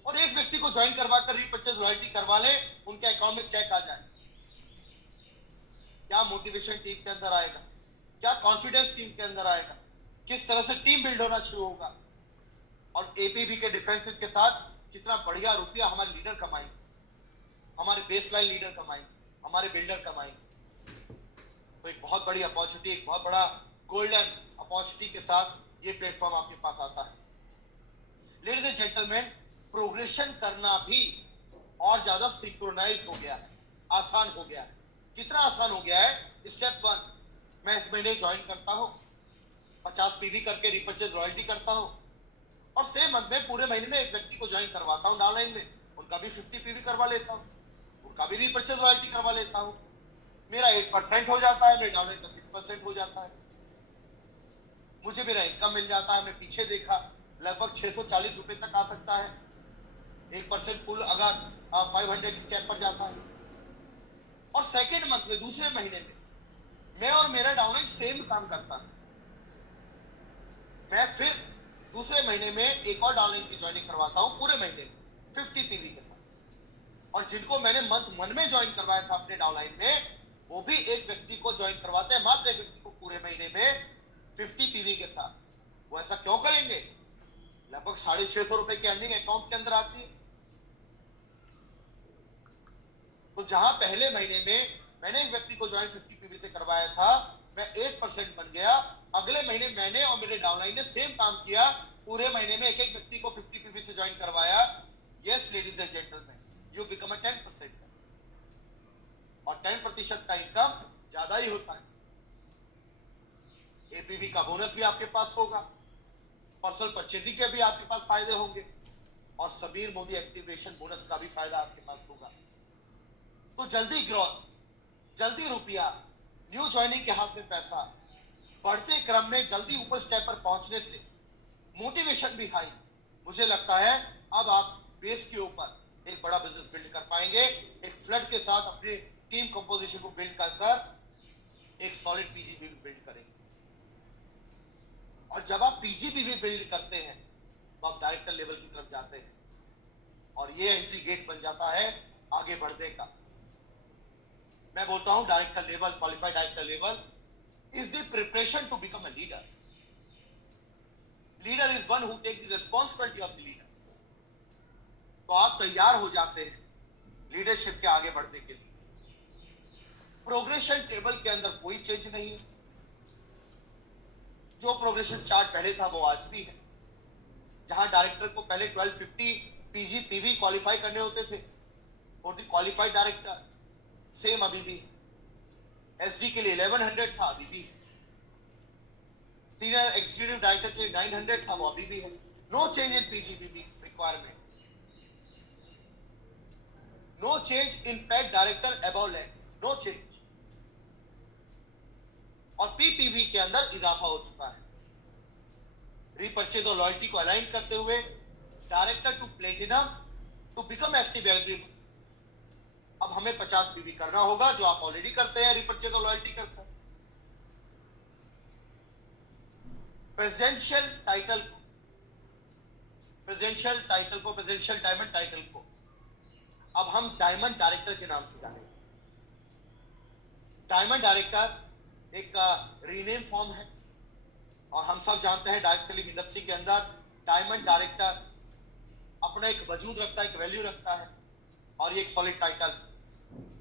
और एक व्यक्ति को ज्वाइन करवाकर रीपरचेज लॉयल्टी करवा ले, उनके अकाउंट में चेक आ जाए, क्या मोटिवेशन टीम के अंदर आएगा, क्या कॉन्फिडेंस टीम के अंदर आएगा, किस तरह से टीम बिल्ड होना शुरू होगा। और एपीबी के डिफरेंसेस के साथ कितना बढ़िया रुपया हमारे लीडर कमाएंगे, हमारे बेसलाइन लीडर कमाएंगे, हमारे बिल्डर कमाएंगे। तो एक बहुत बड़ी अपॉर्चुनिटी, एक बहुत बड़ा गोल्डन अपॉर्चुनिटी के साथ ये प्लेटफॉर्म आपके पास आता है। लेडीज एंड जेंटलमैन, प्रोग्रेशन करना भी और ज्यादा सिंक्रोनाइज हो गया है, आसान हो गया है। कितना आसान हो गया है, स्टेप 1, मैं इस महीने ज्वाइन करता हूं, 50 पीवी करके रीपरचेज रॉयल्टी करता हूं और सेम मंथ में पूरे महीने में एक व्यक्ति को ज्वाइन करवाता हूं डाउनलाइन में, उनका भी 50 पीवी करवा लेता हूं, उनका भी रीपरचेज रॉयल्टी करवा लेता हूं, मेरा 8% हो जाता है, मेरे डाउनलाइन का 6% हो जाता है, मुझे मेरा इनकम मिल जाता है। मैं पीछे देखा, लगभग 640 रुपए तक आ सकता है, 1% पुल अगर 500 की कैप पर जाता है। और सेकेंड मंथ में, दूसरे महीने में, मैं और मेरा डाउनलाइन सेम काम करता है, मैं फिर दूसरे महीने में एक और डाउनलाइन की ज्वाइनिंग करवाता हूं पूरे महीने में 50 पीवी के साथ। और जिनको मैंने मंथ 1 में ज्वाइन करवाया था अपने डाउनलाइन में, वो भी एक व्यक्ति को ज्वाइन करवाते हैं, मात्र एक व्यक्ति को पूरे महीने में 50 पीवी के साथ। वो ऐसा क्यों करेंगे, लगभग 650 रुपए की अर्निंग अकाउंट के अंदर आती है। तो जहां पहले महीने में मैंने एक व्यक्ति को ज्वाइन 50 पीवी से करवाया था, मैं 8% बन गया, अगले महीने मैंने और मेरे डाउनलाइन ने सेम काम किया, पूरे महीने में एक एक व्यक्ति को 50 पीवी से ज्वाइन करवाया। Yes ladies and gentleman, you become a 10%, और 10% का इनकम ज्यादा ही होता है। एपीवी का बोनस भी आपके पास होगा, पर्सनल परचेजिंग के भी आपके पास फायदे होंगे, और समीर मोदी एक्टिवेशन बोनस का भी फायदा आपके पास होगा। तो जल्दी ग्रोथ, जल्दी रुपया, न्यू ज्वाइनिंग के हाथ में पैसा, बढ़ते क्रम में जल्दी ऊपर स्टेप पर पहुंचने से मोटिवेशन भी हाई। मुझे लगता है अब आप बेस के ऊपर एक बड़ा बिजनेस बिल्ड कर पाएंगे, एक फ्लड के साथ अपनी टीम कंपोजिशन को बिल्ड कर एक सॉलिड पीजीबी बिल्ड करेंगे। leader. Leader is one who takes the responsibility of the leader. तो आप तैयार हो जाते हैं लीडरशिप के आगे बढ़ने के लिए. प्रोग्रेशन टेबल के अंदर कोई चेंज नहीं है. जो प्रोग्रेशन चार्ट पहले था वो आज भी है. जहां डायरेक्टर को पहले 1250 पीजी पीवी क्वालिफाई करने होते थे और द क्वालिफाइड डायरेक्टर, सेम अभी भी है. एसडी के लिए 1100 था, अभी भी है. सीनियर एग्जीक्यूटिव डायरेक्टर के लिए 900 था, वो अभी भी है. No change in PGPV requirement. No change in paid director above legs, no change. और पीपीवी के अंदर इजाफा हो चुका है. रीपर्चेज और लॉयल्टी को अलाइन करते हुए director to platinum to become active every month. अब हमें 50 पीवी करना होगा, जो आप ऑलरेडी करते हैं रीपर्चेज और लॉयल्टी करते हैं. प्रेसिडेंशियल टाइटल डायमंड टाइटल को अब हम डायमंड डायरेक्टर के नाम से जानेंगे. डायमंड डायरेक्टर एक रीनेम फॉर्म है और हम सब जानते हैं डायरेक्ट सेलिंग इंडस्ट्री के अंदर डायमंड डायरेक्टर अपना एक वजूद रखता है, एक वैल्यू रखता है और ये एक सॉलिड टाइटल.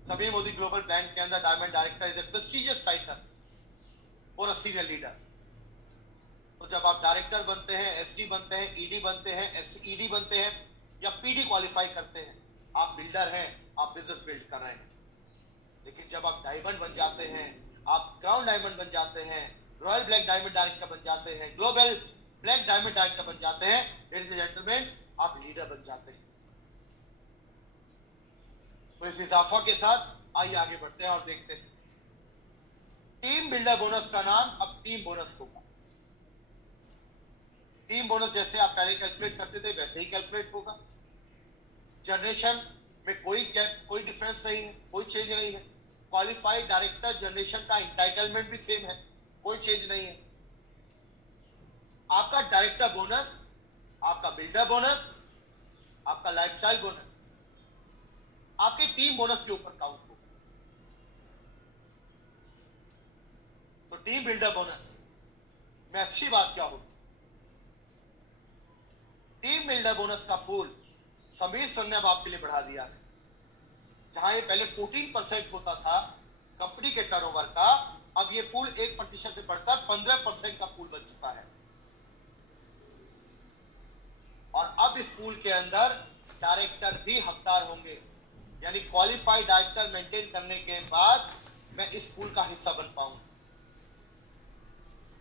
सभी मोदी ग्लोबल ब्रांड के अंदर diamond director is a prestigious title और अ सीनियर लीडर. तो जब आप डायरेक्टर बनते हैं, एसडी बनते हैं, ईडी बनते हैं, एसईडी बनते हैं या पीडी क्वालिफाई करते हैं, आप बिल्डर हैं, आप बिजनेस बिल्ड कर रहे हैं. लेकिन जब आप डायमंड बन जाते हैं, आप क्राउन डायमंड बन जाते हैं, रॉयल ब्लैक डायमंड डायरेक्टर बन जाते हैं, ग्लोबल ब्लैक डायमंड डायरेक्टर बन जाते हैं, लेडीज एंड जेंटलमैन, आप लीडर बन जाते हैं. तो इस इजाफा के साथ आइए आगे बढ़ते हैं और देखते हैं. टीम बिल्डर बोनस का नाम अब टीम बोनस होगा. टीम बोनस जैसे आप पहले कैलकुलेट करते थे वैसे ही कैलकुलेट होगा. जनरेशन में कोई डिफरेंस नहीं है, कोई चेंज नहीं है. क्वालिफाइड डायरेक्टर जनरेशन का इंटाइटलमेंट भी सेम है, कोई चेंज नहीं है. आपका डायरेक्टर बोनस, आपका बिल्डर बोनस, आपका लाइफस्टाइल बोनस आपके टीम बोनस के ऊपर काउंट होगा. तो टीम बिल्डर बोनस में अच्छी बात क्या होगी? टीम बिल्डर बोनस का पूल समीर सर ने अब आपके लिए बढ़ा दिया है. जहां ये पहले 14% होता था कंपनी के टर्नओवर का, अब ये पूल 1% से बढ़कर 15% का पूल बन चुका है. और अब इस पूल के अंदर डायरेक्टर भी हकदार होंगे. यानी क्वालिफाइड डायरेक्टर मेंटेन करने के बाद मैं इस पूल का हिस्सा बन पाऊंगा.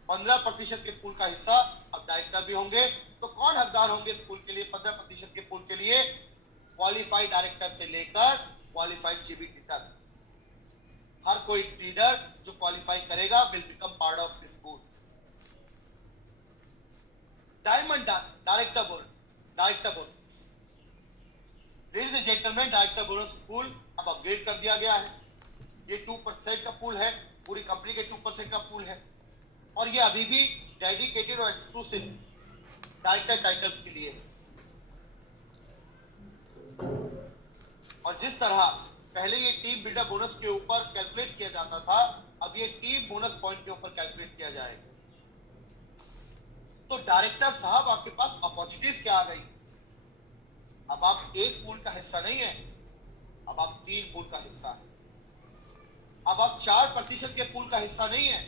15% के पूल का हिस्सा अब डायरेक्टर भी होंगे. तो कौन हकदार होंगे इस पूल के लिए? 15% के पूल के लिए क्वालिफाइड डायरेक्टर से लेकर क्वालिफाइड जीबीटी तक हर कोई लीडर जो क्वालिफाई करेगा will become part of this pool. Diamond director bonus ladies and gentleman, director bonus pool अब अपग्रेड कर दिया गया है. ये 2% का पूल है, पूरी कंपनी के 2% का पूल है और ये अभी भी डेडिकेटेड और एक्सक्लूसिव डायरेक्टर टाइटल्स के लिए. और जिस तरह पहले ये टीम बिल्डर बोनस के ऊपर कैलकुलेट किया जाता था, अब ये टीम बोनस पॉइंट के ऊपर कैलकुलेट किया जाएगा. तो डायरेक्टर साहब आपके पास अपॉर्चुनिटीज क्या आ गई? अब आप एक पूल का हिस्सा नहीं है, अब आप 3 पूल का हिस्सा है. अब आप 4% के पूल का हिस्सा नहीं है,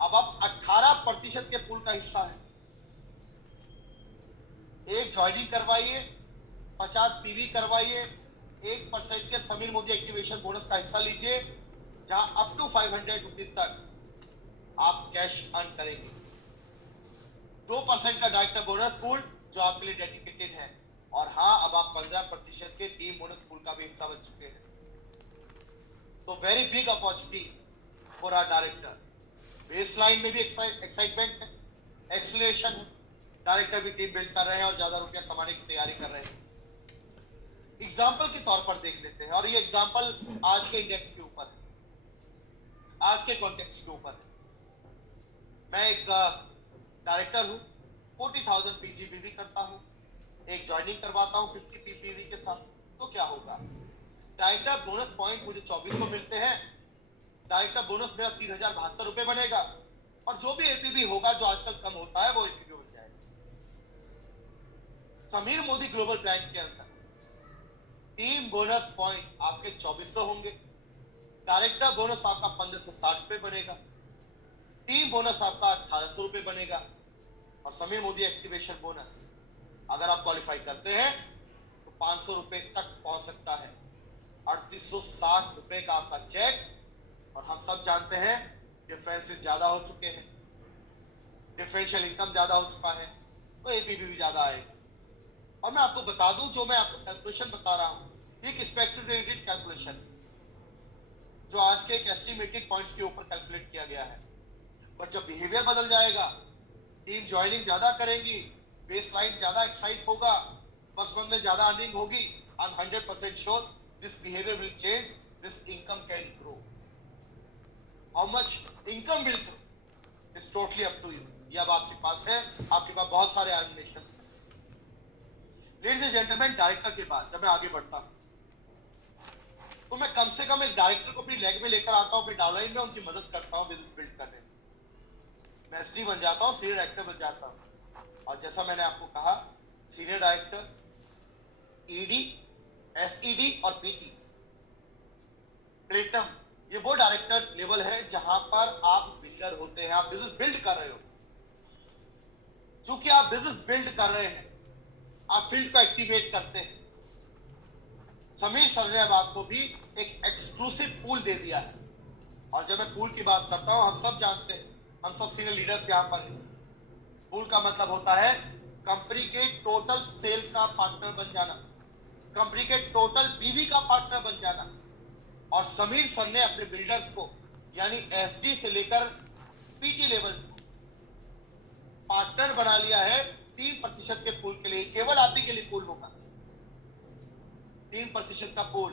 अब आप 18% के पूल का हिस्सा है. एक ज्वाइनिंग करवाइए, 50 पीवी करवाइए, 1% के समीर मोदी एक्टिवेशन बोनस का हिस्सा लीजिए, जहां अप टू 500 रुपीज तक आप कैश अर्न करेंगे. 2% का डायरेक्टर बोनस पूल जो आपके लिए डेडिकेटेड है. और हाँ, अब आप 15% के टीम बोनस पूल का भी हिस्सा बन चुके हैं. तो very big opportunity for our director. Baseline में भी एक्साइटमेंट है, एक्सीलरेशन है. डायरेक्टर भी टीम बिल्ड कर रहे हैं और ज्यादा रुपया कमाने की तैयारी कर रहे हैं. एग्जाम्पल के तौर पर देख लेते हैं और ये एग्जाम्पल आज के इंडेक्स के ऊपर है, आज के कॉन्टेक्स्ट के ऊपर है. मैं एक डायरेक्टर हूं, 40,000 पीजीबीवी करता हूं, एक ज्वाइनिंग करवाता हूं 50 पीपीवी के साथ. तो क्या होगा? डायरेक्टर बोनस पॉइंट मुझे 2400 मिलते हैं, डायरेक्टर बोनस मेरा 3072 रुपए बनेगा. और जो भी एपीबी होगा, जो आजकल कम होता है, वो एपीबी बन जाएगा। समीर मोदी ग्लोबल प्लान के अंदर टीम बोनस पॉइंट आपके 2400 होंगे, डायरेक्टर बोनस आपका 1560 रुपए बनेगा, टीम बोनस आपका 1800 रुपए बनेगा, और समीर मोदी एक्टिवेशन बोनस अगर आप क्वालिफाई करते हैं तो 500 रुपए तक पहुंच सकता है। 3860 रुपए का आपका चेक, और हम सब जानते हैं डिफरेंसेस ज्यादा हो चुके हैं, डिफरेंशियल इनकम ज्यादा हो चुका है, तो एपीबी भी ज्यादा आएगा। और मैं आपको बता दूं, जो मैं आपको कैलकुलेशन बता रहा हूं, एक एक्सपेक्टेड कैलकुलेशन जो आज के एक एस्टिमेटेड पॉइंट्स के ऊपर कैलकुलेट किया गया है, पर जब बिहेवियर बदल जाएगा, टीम ज्वाइनिंग ज्यादा करेंगी, बेस लाइन ज्यादा एक्साइट होगा, फर्स्ट मंथ में ज्यादा अर्निंग होगी, I am 100% sure this behaviour will change, this income can grow. How much income will grow is totally up to you. ये अब आपके पास है, आपके पास बहुत सारे एलिमिनेशंस हैं। लेडीज एंड जेंटलमैन, डायरेक्टर के बाद जब मैं आगे बढ़ता हूं तो मैं कम से कम एक डायरेक्टर को अपनी लेग में लेकर आता हूं, अपनी डाउनलाइन में उनकी मदद करता हूं बिजनेस बिल्ड करने में। मैं एसडी बन जाता हूं, सीनियर डायरेक्टर बन जाता हूं, और जैसा मैंने आपको कहा, सीनियर डायरेक्टर, ईडी, एसईडी और पीटी, प्लेटम, ये वो डायरेक्टर लेवल है जहां पर आप बिल्डर होते हैं, आप बिजनेस बिल्ड कर रहे हो। चूंकि आप बिजनेस बिल्ड कर रहे हैं, आप फील्ड को एक्टिवेट करते हैं। समीर सर ने अब आपको भी एक एक्सक्लूसिव पूल दे दिया है, और जब मैं पूल की बात करता हूं, हम सब जानते हैं, हम सब सीनियर लीडर्स यहां पर हैं, पूल का मतलब होता है कंपनी के टोटल सेल का पार्टनर बन जाना, कंपनी के टोटल पीवी का पार्टनर बन जाना। और समीर सर ने अपने बिल्डर्स को, यानी एसडी से लेकर पीटी लेवल पार्टनर बना लिया है 3% के पूल के लिए। केवल आप ही के लिए पूल होगा 3% का पूल।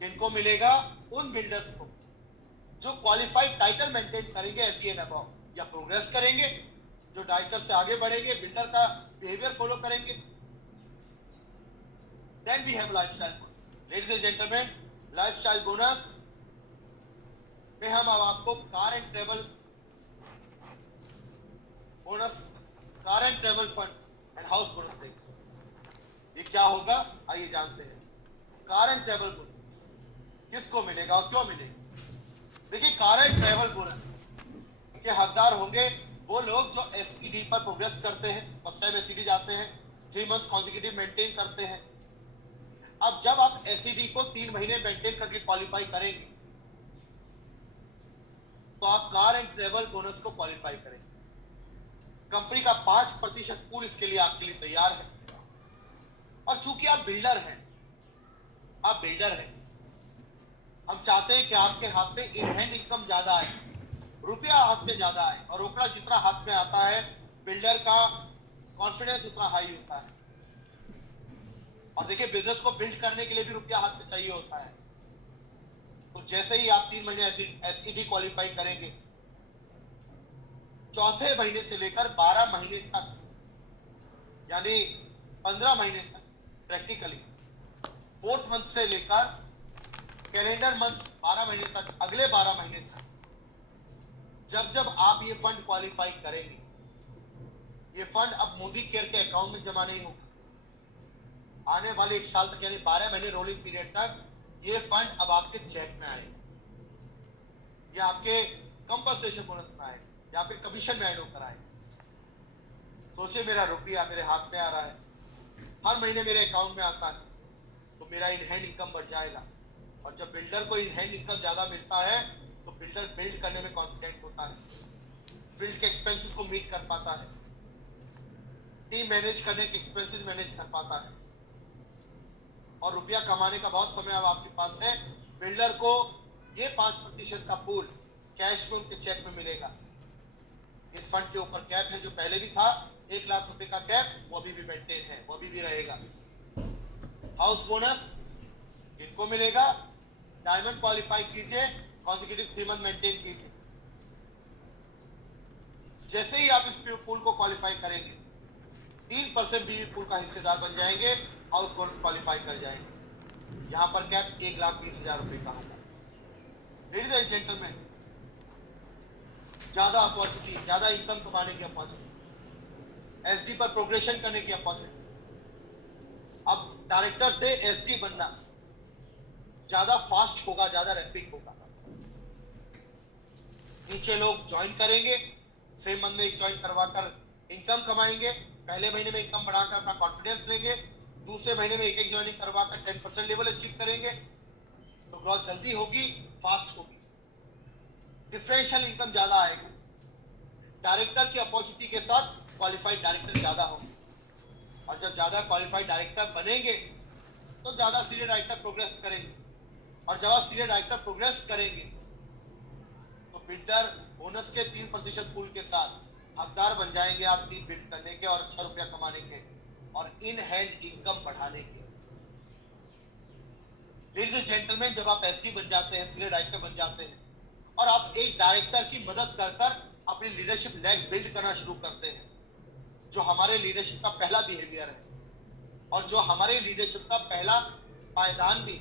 किनको मिलेगा? उन बिल्डर्स को जो क्वालिफाइड टाइटल मेंटेन करेंगे एसडी एंड अबव, या प्रोग्रेस करेंगे, जो डायरेक्टर से आगे बढ़ेंगे, बिल्डर का बिहेवियर फॉलो करेंगे। Then we have lifestyle bonus. Ladies and gentleman, lifestyle bonus में हम अब आपको car and travel bonus, car and travel fund and house bonus देंगे। ये क्या होगा, आइए जानते हैं। कार एंड ट्रेवल बोनस किसको मिलेगा और क्यों मिलेगा? देखिए, कार एंड ट्रेवल बोनस के हकदार होंगे वो लोग जो एसईडी पर प्रोग्रेस करते हैं, फर्स्ट टाइम एसईडी जाते हैं, 3 मंथ्स कॉन्जिक्यूटिव मेंटेन करते हैं। अब जब आप एसईडी को 3 महीने मेंटेन करके क्वालिफाई करेंगे तो आप कार एंड ट्रेवल बोनस को क्वालिफाई करेंगे। कंपनी का 5% पूल इसके लिए आपके लिए तैयार है। और चूंकि आप बिल्डर हैं, हम चाहते हैं कि आपके हाथ में इन हैंड इनकम ज्यादा आए, रुपया हाथ में ज्यादा आए, और रोकड़ा जितना हाथ में आता है, बिल्डर का कॉन्फिडेंस उतना हाई होता है। और देखिए, बिजनेस को बिल्ड करने के लिए भी रुपया हाथ में चाहिए होता है। तो जैसे ही आप 3 महीने एसईडी क्वालिफाई करेंगे, चौथे महीने से लेकर 12 महीने तक, यानी 15 महीने तक प्रैक्टिकली, 4th मंथ से लेकर कैलेंडर मंथ 12 महीने तक, अगले 12 महीने तक, जब आप ये फंड क्वालिफाई करेंगे, ये फंड अब मोदी केयर के अकाउंट में जमा नहीं होगा। आने वाले 1 साल तक, यानी 12 महीने रोलिंग पीरियड तक, ये फंड अब आपके चेक में आएगा, या आपके कंपनसेशन बोनस में आएगा, या फिर कमीशन में ऐड होकर आएगा। सोचिए, मेरा रुपया मेरे हाथ में आ रहा है, हर महीने मेरे अकाउंट में आता है, तो मेरा इन हैंड इनकम बढ़ जाएगा। और जब बिल्डर को इन हैंड इनकम ज्यादा मिलता है तो बिल्डर बिल्ड करने में कॉन्फिडेंट होता है, फील्ड के एक्सपेंसेस को मीट कर पाता है, टीम मैनेज करने के एक्सपेंसेस मैनेज कर पाता है, और रुपया कमाने का बहुत समय अब आपके पास है। बिल्डर को ये 5% का पूल कैश में उनके चेक में मिलेगा। इस फंड के ऊपर कैप है, जो पहले भी था 1 लाख रुपए का कैप, वो अभी भी मेंटेन है, वो अभी भी रहेगा। हाउस बोनस किनको मिलेगा? डायमंड क्वालिफाई कीजिए, कॉन्जिक्यूटिव 3 मंथ मेंटेन कीजिए। जैसे ही आप इस पूल को क्वालिफाई करेंगे, 3% भी पूल का हिस्सेदार बन जाएंगे, हाउस बोनस क्वालिफाई कर जाएंगे। यहां पर कैप 1,20,000 रुपए का होगा। लेडीज एंड जेंटलमैन, ज्यादा अपॉर्चुनिटी, ज्यादा इनकम कमाने की अपॉर्चुनिटी, एसडी पर प्रोग्रेशन करने की अपॉर्चुनिटी। अब डायरेक्टर से एसडी बनना ज्यादा फास्ट होगा, ज्यादा रैपिड होगा। नीचे लोग ज्वाइन करेंगे, सेम मंथ में ज्वाइन करवाकर इनकम कमाएंगे, पहले महीने में इनकम बढ़ाकर अपना कॉन्फिडेंस लेंगे, दूसरे महीने में एक ज्वाइनिंग करवाकर 10% लेवल अचीव करेंगे, तो ग्रोथ जल्दी होगी, फास्ट होगी, डिफरेंशियल इनकम ज्यादा आएगा। डायरेक्टर की अपॉर्चुनिटी के साथ क्वालिफाइड डायरेक्टर ज्यादा होंगे, और जब ज्यादा क्वालिफाइड डायरेक्टर बनेंगे तो ज्यादा सीनियर डायरेक्टर प्रोग्रेस करेंगे, और जब आप सीनियर डायरेक्टर प्रोग्रेस करेंगे तो बिल्डर बोनस के 3% पूल के साथ हकदार बन जाएंगे आप टीम बिल्ड करने के और अच्छा रुपया कमाने के और इन हैंड इनकम बढ़ाने के। लेडीज एंड जेंटलमैन, जब आप एसडी बन जाते हैं, सीनियर डायरेक्टर बन जाते हैं, और आप एक डायरेक्टर की मदद कर अपनी लीडरशिप लेग बिल्ड करना शुरू करते हैं, जो हमारे लीडरशिप का पहला बिहेवियर है और जो हमारे लीडरशिप का पहला पायदान भी।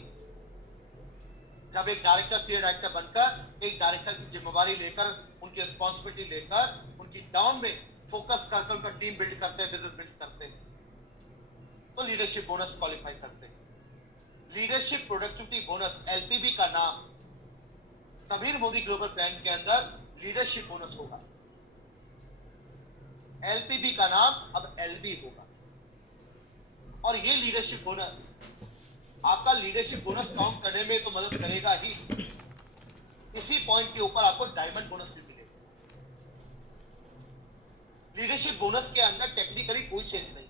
जब एक डायरेक्टर सीनियर डायरेक्टर बनकर एक डायरेक्टर की जिम्मेवारी लेकर, उनकी रिस्पॉन्सिबिलिटी लेकर, उनकी डाउन में फोकस कर उनका टीम बिल्ड करते हैं, बिजनेस बिल्ड करते हैं, तो लीडरशिप बोनस क्वालिफाई करते हैं। लीडरशिप प्रोडक्टिविटी बोनस, एलपीबी का नाम समीर मोदी ग्लोबल प्लान के अंदर लीडरशिप बोनस होगा। एलपीबी का नाम अब एलबी होगा, और ये लीडरशिप बोनस आपका लीडरशिप बोनस काउंट करने में तो मदद करेगा ही, इसी पॉइंट के ऊपर आपको डायमंड बोनस भी मिलेगा। लीडरशिप बोनस के अंदर टेक्निकली कोई चेंज नहीं,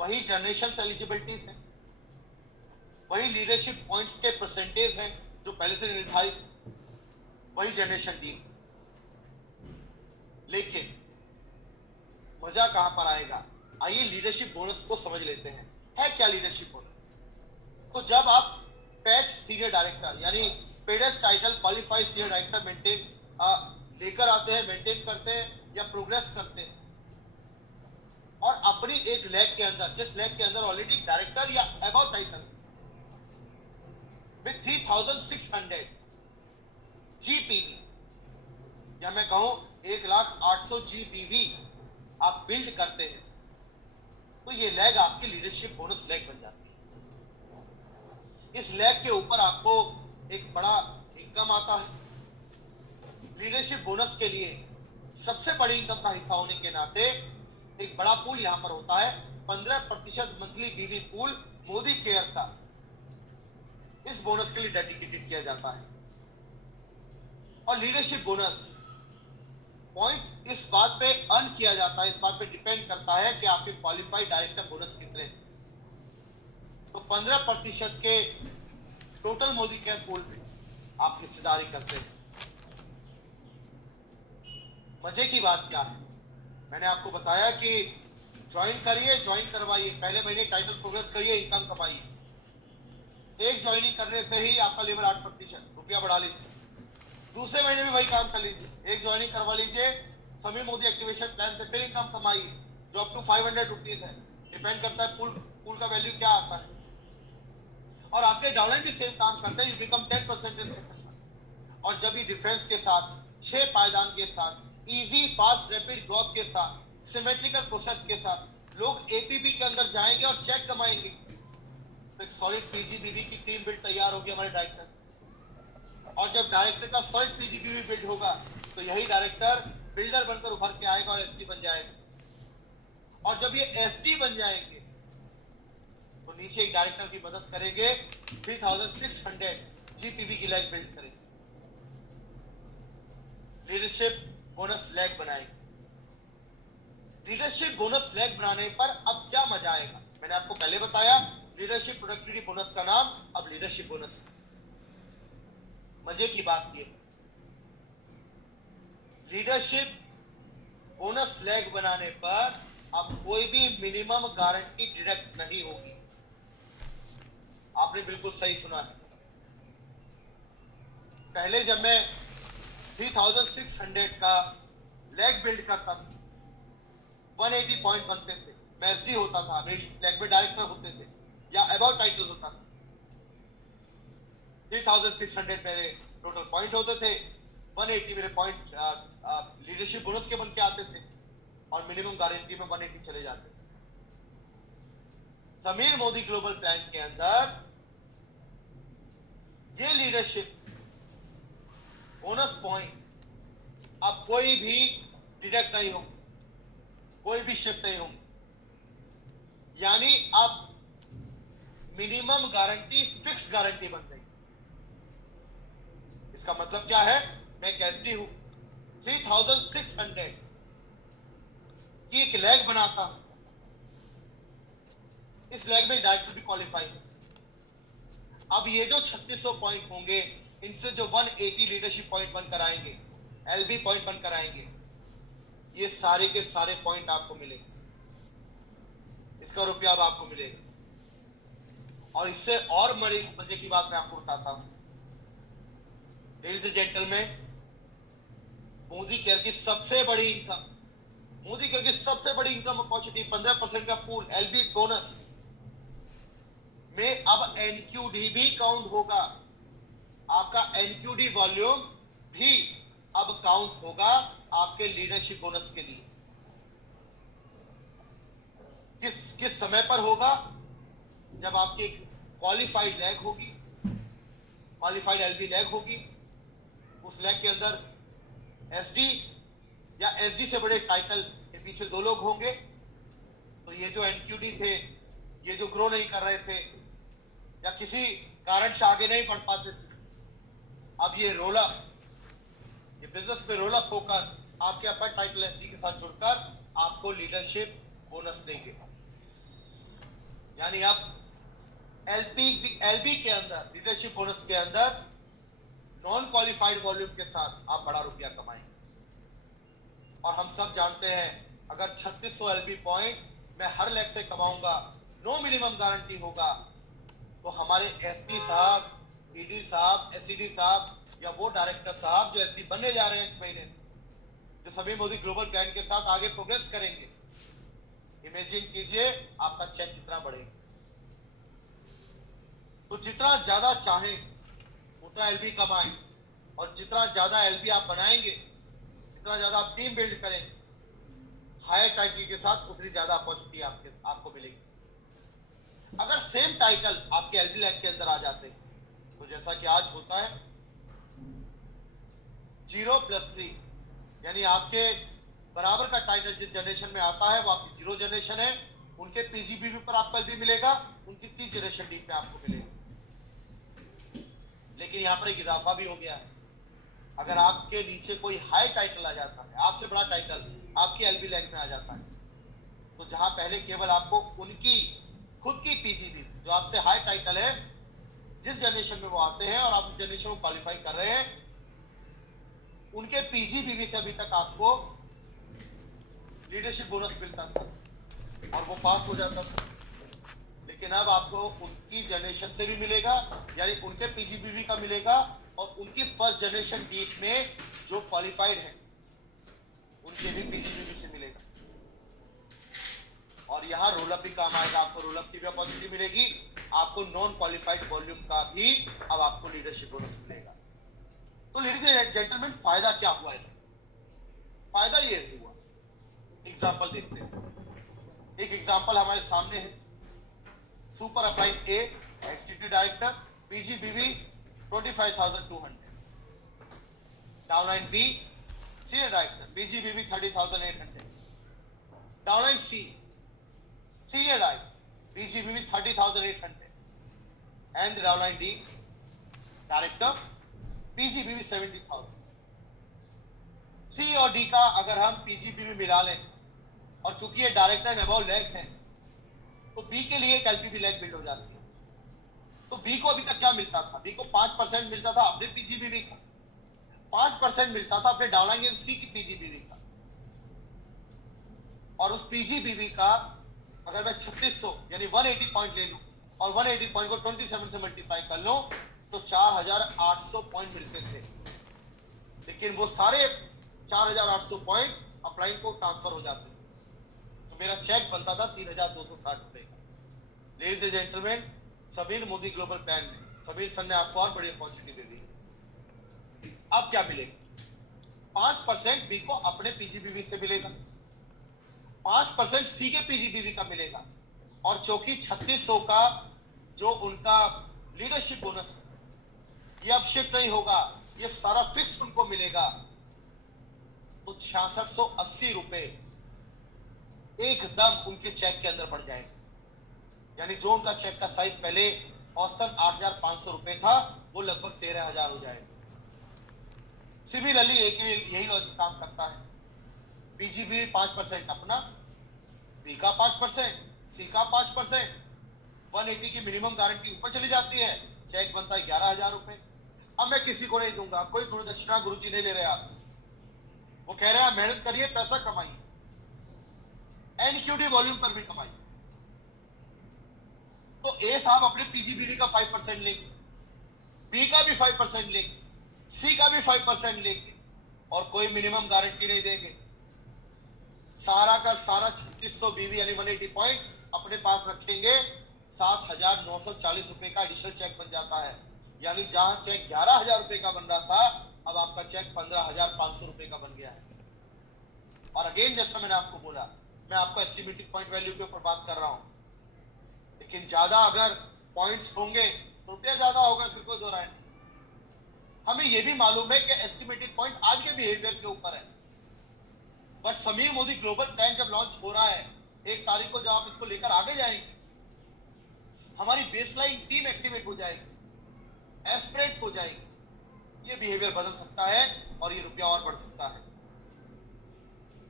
वही जनरेशन एलिजिबिलिटीज है, वही लीडरशिप पॉइंट्स के परसेंटेज हैं जो पहले से निर्धारित है, वही जनरेशन डील। लेकिन मजा कहां पर आएगा, आइए लीडरशिप बोनस को समझ लेते हैं। है क्या लीडरशिप बोनस? तो जब आप पेड सीनियर डायरेक्टर यानी पेडेस्ट title qualified senior director maintain लेकर आते हैं, मेंटेन करते हैं या प्रोग्रेस करते हैं, और अपनी एक लेग के अंदर, जिस लेग के अंदर ऑलरेडी डायरेक्टर या अबव टाइटल विद 3600 जीपीवी, या मैं कहूं 1,08,000 जीपीवी आप बिल्ड करते हैं, तो ये लेग आपकी लीडरशिप बोनस लेग बन जाती है। इस लेग के ऊपर आपको एक बड़ा इनकम आता है। लीडरशिप बोनस के लिए सबसे बड़ी इनकम का हिस्सा होने के नाते एक बड़ा पूल यहां पर होता है, 15% मंथली बीवी पूल मोदी केयर का इस बोनस के लिए डेडिकेटेड किया जाता है। और लीडरशिप बोनस पॉइंट इस बात पे अर्न किया जाता है, इस बात पे डिपेंड करता है कि आपके क्वालिफाइड डायरेक्टर बोनस कितने। तो 15% के टोटल मोदी केयर पूल में आप हिस्सेदारी करते हैं। मजे की बात क्या है, मैंने आपको बताया कि ज्वाइन करिए, ज्वाइन करवाइए, पहले महीने टाइटल प्रोग्रेस करिए, इनकम कमाइए। एक ज्वाइनिंग करने से ही आपका लेवल 8% रुपया बढ़ा लीजिए, दूसरे महीने में वही काम कर लीजिए, एक ज्वाइनिंग करवा लीजिए समीर मोदी एक्टिवेशन प्लान से, फिर इनकम कमाइए जो अप टू 500 रुपीज है। डिपेंड करता है पूल का वैल्यू क्या आता है, और आपके डाउनलाइन भी सेम काम करते हैं, यू बिकम 10%। और जब ये डिफरेंस के साथ, 6 पायदान के साथ, इजी फास्ट रैपिड ग्रोथ के साथ, सिमेट्रिकल प्रोसेस के साथ लोग एपीबी के अंदर जाएंगे और चेक कमाएंगे, तो एक सॉलिड पीजीबीवी की टीम बिल्ड तैयार होगी हमारे डायरेक्टर। और जब डायरेक्टर का सॉलिड पीजीबीवी बिल्ड होगा तो यही डायरेक्टर बिल्डर बनकर उभर के आएगा और एसडी बन जाएगा। और जब ये एसडी बन जाएंगे तो नीचे एक डायरेक्टर की मदद करेंगे, 3600 जीपीवी की लेग बिल्ड करेंगे, लीडरशिप बोनस लेग बनाएंगे। लीडरशिप बोनस लेग बनाने पर अब क्या मजा आएगा, मैंने आपको पहले बताया लीडरशिप प्रोडक्टिविटी बोनस का नाम अब लीडरशिप बोनस है। मजे की बात ये, लीडरशिप बोनस लेग बनाने पर अब कोई भी मिनिमम गारंटी डिडक्ट नहीं होगी। आपने बिल्कुल सही सुना है। पहले जब मैं 3600 का लेग बिल्ड करता था, 180 पॉइंट बनते थे, मैं एसडी होता था, मेरी लेग में डायरेक्टर होते थे या अबाउट टाइटल होता था, 3600 मेरे टोटल पॉइंट होते थे, 180 मेरे पॉइंट लीडरशिप बोनस के बन के आते थे और मिनिमम गारंटी में 180 चले जाते थे। समीर मोदी ग्लोबल प्लान के अंदर ये लीडरशिप बोनस पॉइंट अब कोई भी डिडक्ट नहीं होंगे, कोई भी शिफ्ट नहीं होंगे, यानी अब मिनिमम गारंटी फिक्स गारंटी बन गई। इसका मतलब क्या है? मैं एक एसडी हूं, 3600 की एक लैग बनाता हूं, इस लैग में डायरेक्टर भी क्वालिफाई है। अब ये जो 3600 पॉइंट होंगे, इनसे जो 180 लीडरशिप पॉइंट बनकर आएंगे, एलबी पॉइंट बनकर आएंगे, ये सारे के सारे पॉइंट आपको मिलेंगे, इसका रुपया अब आपको मिलेगा। और इससे और बड़ी मजे की बात मैं आपको बताता हूं। Ladies and gentleman, Modi care की सबसे बड़ी इनकम, मोदी केयर की सबसे बड़ी इनकम अपॉर्चुनिटी 15% का पूल एलबी बोनस में अब एनक्यूडी भी काउंट होगा। आपका एनक्यूडी वॉल्यूम भी अब काउंट होगा आपके लीडरशिप बोनस के लिए। किस समय पर होगा? जब आपकी क्वालिफाइड लैग होगी, क्वालिफाइड एलबी लैग होगी, उस लैग के अंदर एसडी या एसडी से बड़े टाइटल के पीछे 2 लोग होंगे, तो ये जो एनक्यूडी थे, ये जो ग्रो नहीं कर रहे थे या किसी कारण से आगे नहीं बढ़ पाते थे, अब ये रोल अप, ये बिजनेस पे रोल अप होकर आपके अपर टाइटल एसडी के साथ जुड़कर आपको लीडरशिप बोनस देंगे। यानी अब एलबी के अंदर, लीडरशिप बोनस के अंदर नॉन क्वालिफाइड वॉल्यूम के साथ आप बड़ा रुपया कमाएंगे। और हम सब जानते हैं, अगर 3600 एलबी पॉइंट मैं हर लेग से कमाऊंगा, नो मिनिमम गारंटी होगा, तो हमारे एसपी साहब, ईडी साहब, एसईडी साहब या वो डायरेक्टर साहब जो एसडी बनने जा रहे हैं इस महीने, जो समीर मोदी ग्लोबल प्लान के साथ आगे प्रोग्रेस करेंगे, इमेजिन कीजिए आपका चेक कितना बढ़ेगा। तो जितना ज्यादा चाहें उतना एलबी कमाएं, और जितना ज्यादा एलबी आप बनाएंगे, जितना ज्यादा आप टीम बिल्ड करेंगे, हायर टाइटल के साथ उतनी ज्यादा अपॉर्चुनिटी आपको मिलेगी। अगर सेम टाइटल आपके एलबी लैग के अंदर आ जाते हैं, तो जैसा कि आज होता है 0+3, यानी आपके बराबर का टाइटल जिस जनरेशन में आता है वो आपकी 0 जनरेशन है, उनके पीजीबीवी पर आपको एलबी मिलेगा, उनकी 3 जनरेशन डीप में आपको मिलेगा। लेकिन यहां पर एक इजाफा भी हो गया है। अगर आपके नीचे कोई हाई टाइटल आ जाता है, आपसे बड़ा टाइटल आपकी एलबी लैग में आ जाता है, तो जहां पहले केवल आपको उनकी खुद की पीजीबी, जो आपसे हाई टाइटल है, जिस जनरेशन में वो आते हैं और आप उस जनरेशन को क्वालिफाई कर रहे हैं, उनके पीजीबीवी से अभी तक आपको लीडरशिप बोनस मिलता था और वो पास हो जाता था। लेकिन अब आपको उनकी जनरेशन से भी मिलेगा, यानी उनके पीजीबीवी का मिलेगा, और उनकी फर्स्ट जनरेशन डीप में जो क्वालिफाइड है उनके भी पीजीबीवी से मिलेगा। और यहाँ रोलअप भी काम आएगा, आपको रोलअप की भी अपॉर्चुनिटी मिलेगी, आपको नॉन क्वालिफाइड वॉल्यूम का भी अब आपको लीडरशिप बोनस मिलेगा। तो लेडीज एंड जेंटलमैन, फायदा क्या हुआ इससे? फायदा ये हुआ, एग्जाम्पल देखते हैं। एक एग्जाम्पल हमारे सामने है, super upline A, executive director, PGBV 25,200, downline B, senior director, PGBV 30,800, downline C, senior director, PGBV 30,800, and downline D, director, PGBV 70,000। C और डी का अगर हम पीजीबीवी मिला लें, और चूंकि ये डायरेक्टर एंड अबव लैग है, तो बी के लिए एक एलपीबी लैग बिल्ड हो जाती है। तो बी को अभी तक क्या मिलता था? बी को 5% मिलता था अपने पीजीबीवी का, 5% मिलता था अपने डाउनलाइन सी की पीजीबीवी का, और उस पीजीबीवी का अगर मैं 3600 यानी 180 पॉइंट ले लूं और 180 पॉइंट को 27 से मल्टीप्लाई कर लो, तो 4,800 पॉइंट मिलते थे। लेकिन वो सारे 4,800 पॉइंट अपलाइन को ट्रांसफर हो जाते थे, तो मेरा चेक बनता था 3,260 रुपए का। Ladies and gentleman, Sameer Modi global plan में समीर सर ने आपको और बड़ी अपॉर्चुनिटी दे दी। अब क्या मिलेगा? 5% बी को अपने पीजीबीवी से मिलेगा, 5% सी के पीजीबीवी का मिलेगा, और चूंकि 3600 का जो उनका लीडरशिप बोनस ये अब शिफ्ट नहीं होगा, ये सारा फिक्स उनको मिलेगा, तो 6680 रुपए एकदम उनके चेक के अंदर बढ़ जाएगा। यानी जो उनका चेक का साइज पहले औसतन 8500 रुपए था, वो लगभग 13000 हो जाएगा। सिमिलरली एक यही लॉजिक काम करता है, पीजीबी 5% अपना, बी का 5%, सी का 5%, 180 की मिनिमम गारंटी ऊपर चली जाती है, चेक बनता है 11000 रुपए। अब मैं किसी को नहीं दूंगा, कोई गुरुदक्षिणा गुरुजी नहीं ले रहे आपसे, वो कह रहे हैं मेहनत करिए, पैसा कमाइए, एनक्यूडी वॉल्यूम पर भी कमाइए। तो ए साहब अपने पीजीबीवी का 5% लेंगे, बी का भी 5% लेंगे, सी का भी 5% लेंगे, और कोई मिनिमम गारंटी नहीं देंगे। सारा का सारा 3600 बीवी यानी 180 पॉइंट अपने पास रखेंगे, 7940 रुपए का एडिशनल चेक बन जाता है। यानी जहां चेक 11000 रुपए का बन रहा था, अब आपका चेक 15500 रुपए का बन गया है। और अगेन जैसा मैंने आपको बोला, मैं आपको एस्टिमेटेड पॉइंट वैल्यू के ऊपर बात कर रहा हूं, लेकिन ज्यादा अगर पॉइंट्स होंगे तो रुपया ज्यादा होगा, फिर कोई दो राय नहीं। हमें यह भी मालूम है कि एस्टिमेटेड पॉइंट आज के बिहेवियर के ऊपर है, but Sameer Modi global plan जब लॉन्च हो रहा है 1 तारीख को, जब आप इसको लेकर आगे जाएंगे, हमारी बेसलाइन टीम एक्टिवेट हो जाएगी, एस्पिरेट हो जाएगी, ये बिहेवियर बदल सकता है और ये रुपया और बढ़ सकता है।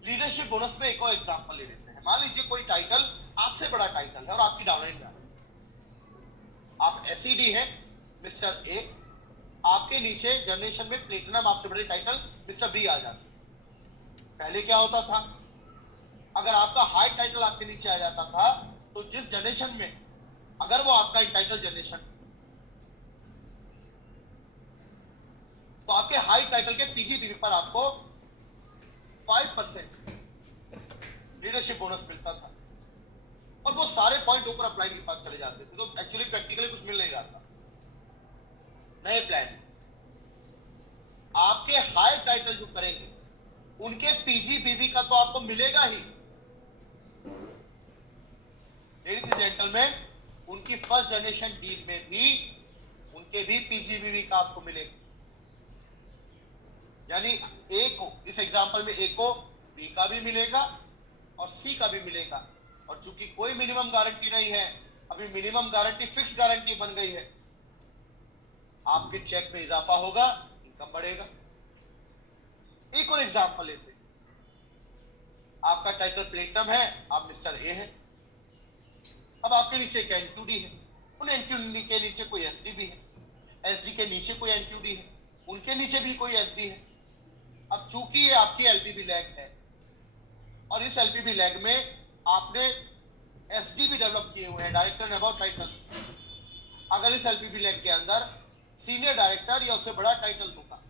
लीडरशिप बोनस में एक और एग्जांपल ले लेते हैं। मान लीजिए कोई टाइटल आपसे बड़ा टाइटल है और आपकी डाउनलाइन में आप एसईडी है मिस्टर ए, आपके नीचे जनरेशन में प्लेटिनम आपसे बड़े टाइटल मिस्टर बी आ जाते। पहले क्या होता था, अगर आपका हाई टाइटल आपके नीचे आ जाता था, तो जिस जनरेशन में अगर वो आपका टाइटल जनरेशन, तो आपके हाई टाइटल के पीजीबीवी पर आपको 5% लीडरशिप बोनस मिलता था, और वो सारे पॉइंट ऊपर अप्लाई के पास चले जाते थे। तो एक्चुअली प्रैक्टिकली कुछ मिल नहीं रहा था। नए प्लान आपके हाई टाइटल जो करेंगे उनके पीजीबीवी का तो आपको मिलेगा ही, लेडीज एंड जेंटलमैन, उनकी फर्स्ट जनरेशन डील में भी उनके भी पीजीबीवी का आपको मिलेगा। यानी ए को, इस एग्जांपल में ए को बी का भी मिलेगा और सी का भी मिलेगा, और चूंकि कोई मिनिमम गारंटी नहीं है, अभी मिनिमम गारंटी फिक्स गारंटी बन गई है, आपके चेक में इजाफा होगा, इनकम बढ़ेगा। एक और एग्जांपल लेते हैं, आपका टाइटल प्लेटिनम है, आप मिस्टर ए है, अब आपके नीचे एक एनक्यूडी है, उन एनक्यूडी के नीचे कोई एसडी भी है, एसडी के नीचे कोई एनक्यूडी है, उनके नीचे भी कोई एसडी है। अब चूंकि ये आपकी एलपीबी लैग है, और इस एलपीबी लैग में आपने एसडी भी डेवलप किए हुए हैं, डायरेक्टर अबाउट टाइटल। अगर इस एलपीबी लैग के अंदर सीनियर डायरेक्टर या उससे बड़ा टाइटल होगा,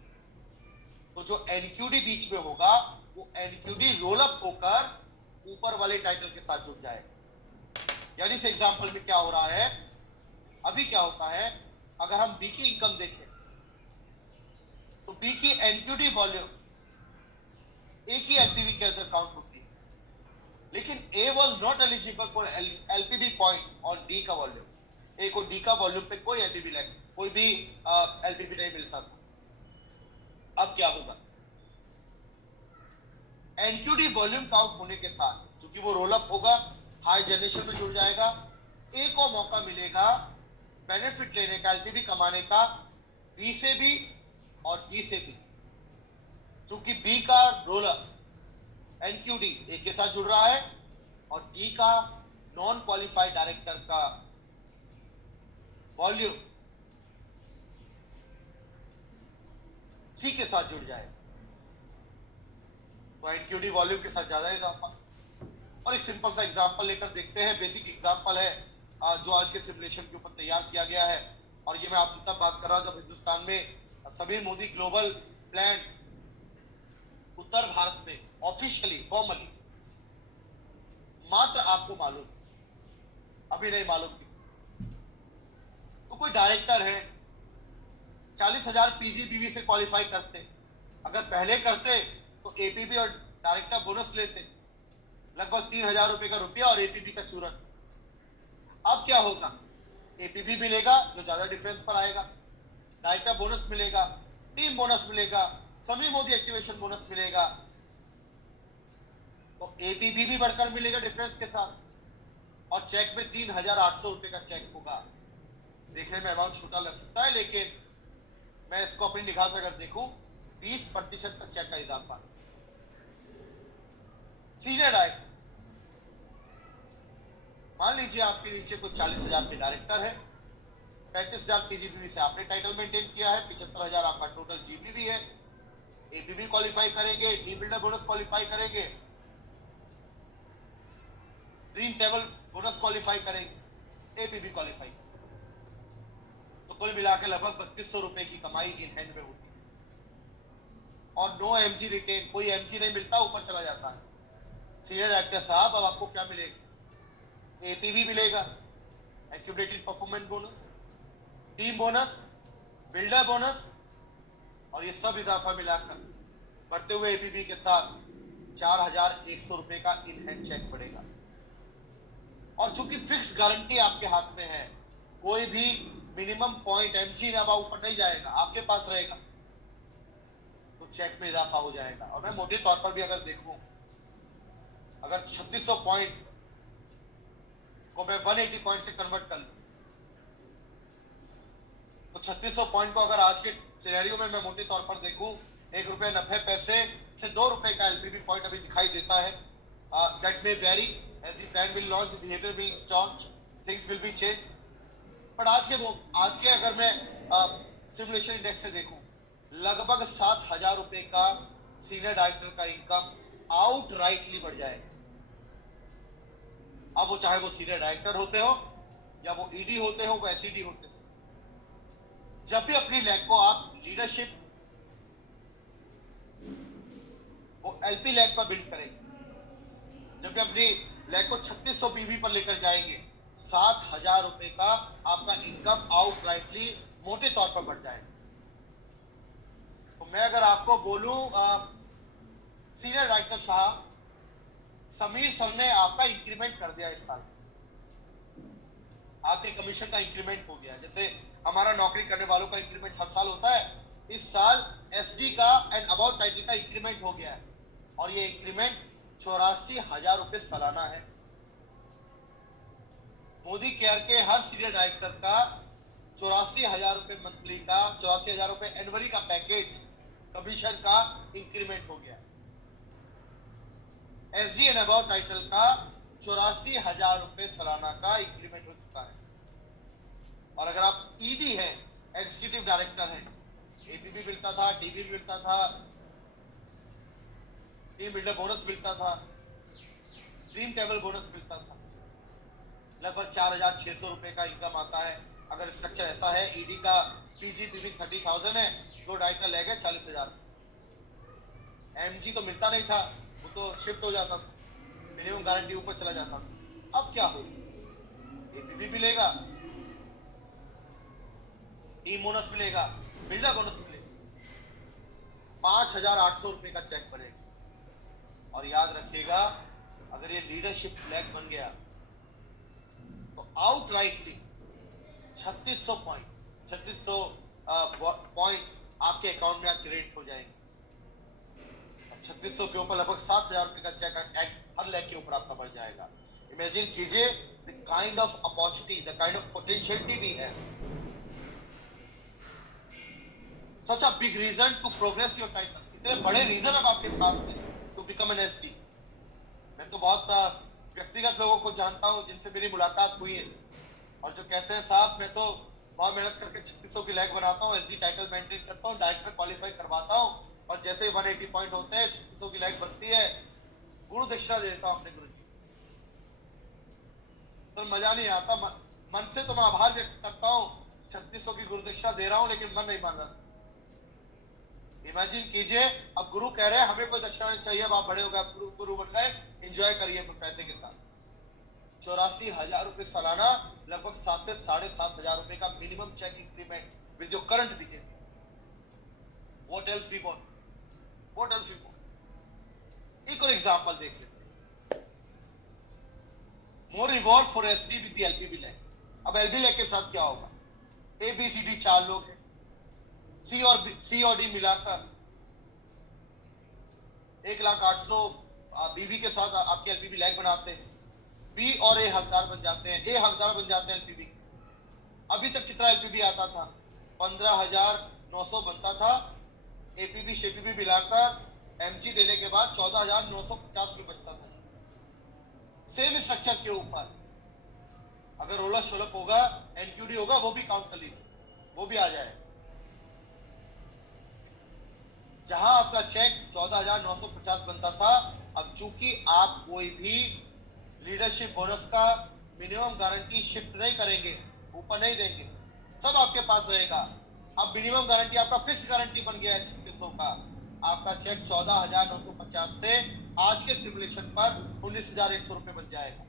तो जो एनक्यूडी बीच में होगा, वो एनक्यूडी रोल अप होकर ऊपर वाले टाइटल के साथ जुड़ जाएगा। यानी इस एग्जांपल में क्या हो रहा है, अभी क्या होता है, अगर हम बी की इनकम देखें, तो बी की एनक्यूडी वॉल्यूम ए की एलपीबी के अंदर काउंट होती है, लेकिन A was not eligible for LPB point on D का वॉल्यूम। ए को डी का वॉल्यूम पे कोई एलपीबी लैग, कोई भी एलपीबी नहीं मिलता था। अब क्या होगा, एनक्यूडी वॉल्यूम काउंट होने के साथ, क्योंकि वो रोल अप होगा, हाई जनरेशन में जुड़ जाएगा, ए को मौका मिलेगा बेनिफिट लेने का, एलपीबी कमाने का, बी से भी और डी से भी। चूंकि बी का रोल अप एनक्यूडी ए के साथ जुड़ रहा है, और डी का नॉन क्वालिफाइड डायरेक्टर का वॉल्यूम सी के साथ जुड़ जाए, तो एनक्यूडी वॉल्यूम के साथ ज्यादा इजाफा। और एक सिंपल सा एग्जांपल लेकर देखते हैं, बेसिक एग्जांपल है जो आज के सिमुलेशन के ऊपर तैयार किया गया है, और ये मैं आपसे तब बात कर रहा हूं जब हिंदुस्तान में समीर मोदी ग्लोबल प्लान उत्तर भारत में ऑफिशियली फॉर्मली मात्र आपको मालूम, अभी नहीं मालूम किसी। तो कोई डायरेक्टर है 40,000 पीजीबीवी से क्वालिफाई करते, अगर पहले करते प्रमोशन बोनस मिलेगा, तो एपीबी भी बढ़कर मिलेगा डिफरेंस के साथ, और चेक में 3,800 रुपए का चेक होगा। देखने में अमाउंट छोटा लग सकता है, लेकिन मैं इसको अपनी निगाह से अगर देखूं 20% का चेक का इजाफा। सीनियर डायरेक्टर, मान लीजिए आपके नीचे कुछ 40,000 के डायरेक्टर है, 35,000 पीजीपीवी से आपने टाइटल मेंटेन किया है, 75,000 आपका टोटल जीपीवी है, एपीबी क्वालिफाई करेंगे, टीम बिल्डर बोनस क्वालिफाई करेंगे, ड्रीम टेबल बोनस क्वालिफाई करेंगे, एपीबी क्वालिफाई, तो कुल मिलाकर लगभग 3200 रुपए की कमाई इन हैंड में होती है। और नो एमजी रिटेन, कोई एमजी नहीं मिलता, ऊपर चला जाता है। सीनियर डायरेक्टर साहब, अब आपको क्या मिलेगा? एपीबी मिलेगा, accumulated performance bonus, team bonus, builder bonus, और ये सब इजाफा मिलाकर बढ़ते हुए एपीबी के साथ 4,100 रुपए का इन हैंड चेक पड़ेगा। और चूंकि फिक्स गारंटी आपके हाथ में है, कोई भी मिनिमम पॉइंट एमजी ना ऊपर नहीं जाएगा, आपके पास रहेगा, तो चेक में इजाफा हो जाएगा। और मैं मोटे तौर पर भी अगर देखूं, अगर 3600 पॉइंट को मैं 180 पॉइंट से कन्वर्ट कर लूं, तो 3600 पॉइंट को अगर आज के सिनेरियो में मैं मोटे तौर पर देखूं, ₹1.90 से ₹2 का एलपीबी पॉइंट अभी दिखाई देता है। That may very as the plan will launch, the behavior will change, things will be changed, but आज के अगर मैं सिमुलेशन इंडेक्स से देखूं, लगभग 7,000 रुपए का सीनियर डायरेक्टर का इनकम आउटराइटली बढ़ जाएगा। अब वो चाहे वो सीनियर डायरेक्टर होते हो या वो ईडी होते हो, वो एसईडी होते हो, जब भी अपनी लैग को आप लीडरशिप वो एलपी लैग पर बिल्ड करेंगे, जब भी अपनी लैग को 3600 पीवी पर लेकर जाएंगे, 7,000 रुपए का आपका इनकम आउटराइटली मोटे तौर पर बढ़ जाएगा। तो मैं अगर आपको बोलूं, सीनियर डायरेक्टर साहब, समीर सर ने आपका इंक्रीमेंट कर दिया इस साल, आपके कमीशन का इंक्रीमेंट हो गया। जैसे हमारा नौकरी करने वालों का इंक्रीमेंट हर साल होता है, इस साल एसडी का एंड अबाउट टाइटल का इंक्रीमेंट हो गया है, और ये इंक्रीमेंट 84,000 रुपए सालाना है। मोदी केयर के हर सीनियर डायरेक्टर का 84,000 रुपए मंथली का, 84,000 रुपए एनुअली का पैकेज कमीशन का इंक्रीमेंट हो गया। एसडी एंड अबाउट टाइटल का 84,000 रुपए सालाना का इंक्रीमेंट हो चुका है। और अगर आप ईडी हैं, एग्जीक्यूटिव डायरेक्टर हैं, एपीबी मिलता था, टीबी मिलता था, टीम बिल्डर बोनस मिलता था, ड्रीम टेबल बोनस मिलता था, लगभग 4,600 रुपए का इनकम आता है। अगर स्ट्रक्चर ऐसा है, ईडी का पीजीपीवी 30,000 है, 2 डायरेक्टर ले गए 40,000। एमजी तो मिलता नहीं था, वो तो शिफ्ट हो जाता था, मिनिमम गारंटी ऊपर चला जाता था। अब क्या हो, एपीबी मिलेगा, टीम बोनस मिलेगा, बिल्डर बोनस मिलेगा, 5,800 रुपए का चेक बनेगा। और याद रखिएगा, अगर ये लीडरशिप फ्लैग बन गया तो आउटराइटली 3600 पॉइंट्स आपके अकाउंट में क्रेडिट हो जाएंगे। 3600 के ऊपर लगभग 7,000 रुपए का चेक हर लैग के ऊपर आपका बढ़ जाएगा। इमेजिन कीजिए the kind of opportunity, the kind of potentiality भी है। Such a big reason to progress your title, कितने बड़े रीजन अब आपके पास है टू बिकम एन एसडी। मैं तो बहुत व्यक्तिगत लोगों को जानता हूं जिनसे मेरी मुलाकात हुई है, और जो कहते हैं साहब मैं तो बहुत मेहनत करके 3600 की लैग बनाता हूं, एसडी टाइटल मेंटेन करता हूं, डायरेक्टर क्वालिफाई करवाता हूं, और जैसे ही 180 पॉइंट होते हैं, 3600 की लैग बनती है, गुरु दक्षिणा दे देता हूं अपने गुरु जी। तो मजा नहीं आता, मन से तो मैं आभार व्यक्त करता हूं, 3600 की गुरु दक्षिणा दे रहा हूं, लेकिन मन नहीं मान रहा। इमेजिन कीजिए, अब गुरु कह रहे हैं हमें कोई दक्षिणा नहीं चाहिए, अब आप बड़े हो गए, गुरु बन गए, एंजॉय करिए पैसे के साथ। 84,000 रुपए सालाना, लगभग 7 से 7,500 रुपए का minimum check increment with your current beginning. What else we want, what else we want. एक और एग्जांपल देख लेते हैं, more reward for SD with the LPB leg. अब एलपी लैग के साथ क्या होगा, एबीसीडी 4 लोग हैं, सी और डी मिलाकर 14,950 से आज के सिमुलेशन पर 19,100 रुपए बन जाएगा,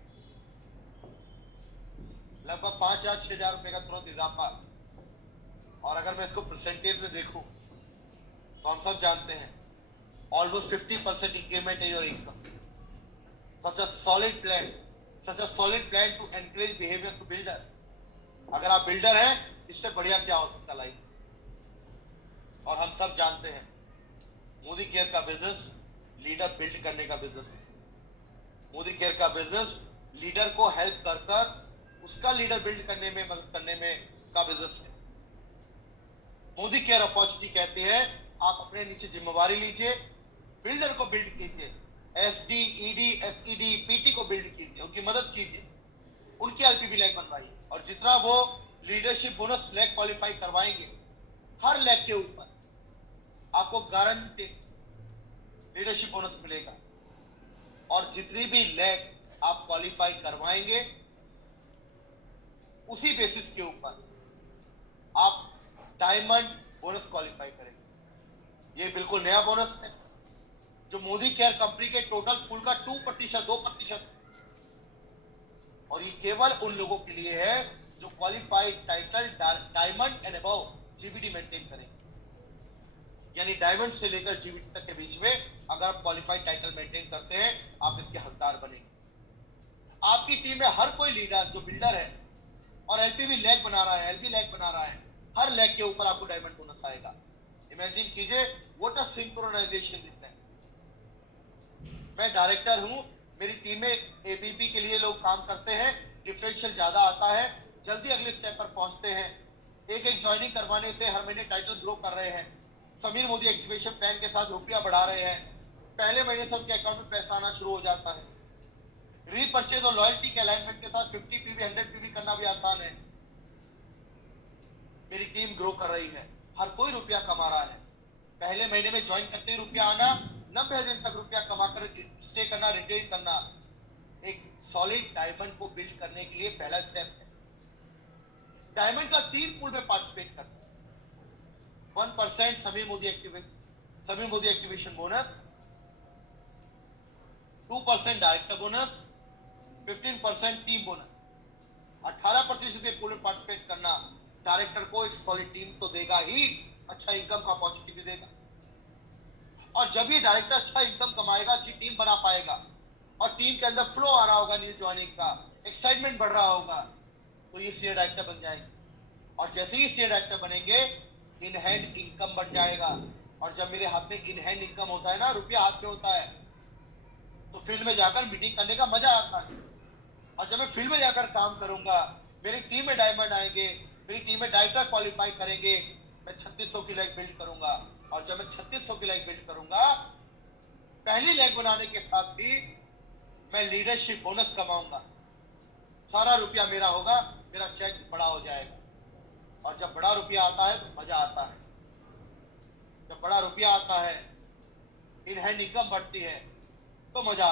लगभग 5,000-6,000 रुपए का तुरंत इजाफा। और अगर मैं इसको परसेंटेज में देखूं तो हम सब जानते हैं almost 50% increment in your income. such a solid plan to encourage behavior to builder। अगर आप बिल्डर हैं, इससे बढ़िया क्या हो सकता लाइफ। और हम सब जानते हैं मोदी केयर का बिजनेस लीडर बिल्ड करने का बिजनेस है। मोदी केयर का बिजनेस लीडर को हेल्प कर कर उसका लीडर बिल्ड करने में मदद करने में का बिजनेस है। मोदी केयर अपॉर्चुनिटी कहते हैं आप अपने नीचे जिम्मेवारी लीजिए, बिल्डर को बिल्ड कीजिए, एसडी, ईडी, एसईडी, पीटी को बिल्ड कीजिए, उनकी मदद कीजिए, उनकी एलपीबी लैग बनवाइए। और जितना वो लीडरशिप बोनस लैग क्वालिफाई करवाएंगे, हर लैग के ऊपर आपको गारंटी लीडरशिप बोनस मिलेगा। और जितनी भी लैग आप क्वालिफाई करवाएंगे, उसी बेसिस के ऊपर आप डायमंड बोनस क्वालिफाई करेंगे। ये बिल्कुल नया बोनस है जो मोदी केयर कंपनी के टोटल पूल का 2% और ये केवल उन लोगों के लिए है जो qualified title diamond and above GBT maintain करें। यानी डायमंड से लेकर जीबीटी तक के बीच में अगर आप क्वालिफाइड टाइटल मेंटेन करते हैं, आप इसके हकदार बनेंगे। आपकी टीम में हर कोई लीडर जो बिल्डर है और एलपीबी लैग बना रहा है, एलपी लैग बना रहा है, हर लैग के ऊपर आपको डायमंड बोनस आएगा। इमेजिन कीजिए व्हाट अ सिंक्रोनाइजेशन दिख रहा है। मैं डायरेक्टर हूं, मेरी टीम में एबीपी के लिए लोग काम करते हैं, डिफरेंशियल ज्यादा आता है, जल्दी अगले स्टेप पर पहुंचते हैं। एक एक ज्वाइनिंग करवाने से हर महीने टाइटल ग्रो कर रहे हैं, समीर मोदी एक्टिवेशन प्लान के साथ रुपया बढ़ा रहे हैं, पहले महीने से उनके अकाउंट में पैसा आना शुरू हो जाता है। रीपर्चेज और लॉयल्टी के अलाइनमेंट के साथ 50 पीवी 100 पीवी करना भी आसान है। मेरी टीम ग्रो कर रही है, हर कोई रुपया कमा रहा है। पहले महीने में ज्वाइन करते ही रुपया आना, 90 दिन तक रुपया कमा कर स्टे करना, रिटेन करना, एक सॉलिड डायमंड को बिल्ड करने के लिए पहला स्टेप है। डायमंड का 3 पूल में पार्टिसिपेट करना, 1% Sameer Modi activation bonus, 2% director bonus, 15% team bonus. 18% pool में पार्टिसिपेट करना डायरेक्टर को एक सॉलिड टीम तो देगा ही, अच्छा इनकम का अपॉर्चुनिटी भी देगा। और जब ये डायरेक्टर अच्छा इनकम कमाएगा, अच्छी टीम बना पाएगा और टीम के अंदर फ्लो आ रहा होगा न्यू ज्वाइनिंग का, एक्साइटमेंट बढ़ रहा होगा, तो ये सीनियर डायरेक्टर बन जाएंगे। और जैसे ही सीनियर डायरेक्टर बनेंगे, इन हैंड इनकम बढ़ जाएगा। और जब मेरे हाथ में इन हैंड इनकम होता है ना, रुपया हाथ में होता है, तो फील्ड में जाकर मीटिंग करने का मजा आता है। और जब मैं फील्ड में जाकर काम करूंगा, मेरी टीम में डायमंड आएंगे, मेरी टीम में डायरेक्टर क्वालिफाई करेंगे, मैं 3600 की लैग बिल्ड करूंगा। और जब मैं 3600 की लैग बिल्ड करूंगा, पहली लैग बनाने के साथ ही मैं लीडरशिप बोनस कमाऊंगा, सारा रुपया मेरा होगा, मेरा चेक बड़ा हो जाएगा। और जब बड़ा रुपया आता है तो मजा आता है। जब बड़ा रुपया आता है, इन हैंड इनकम बढ़ती है, तो मजा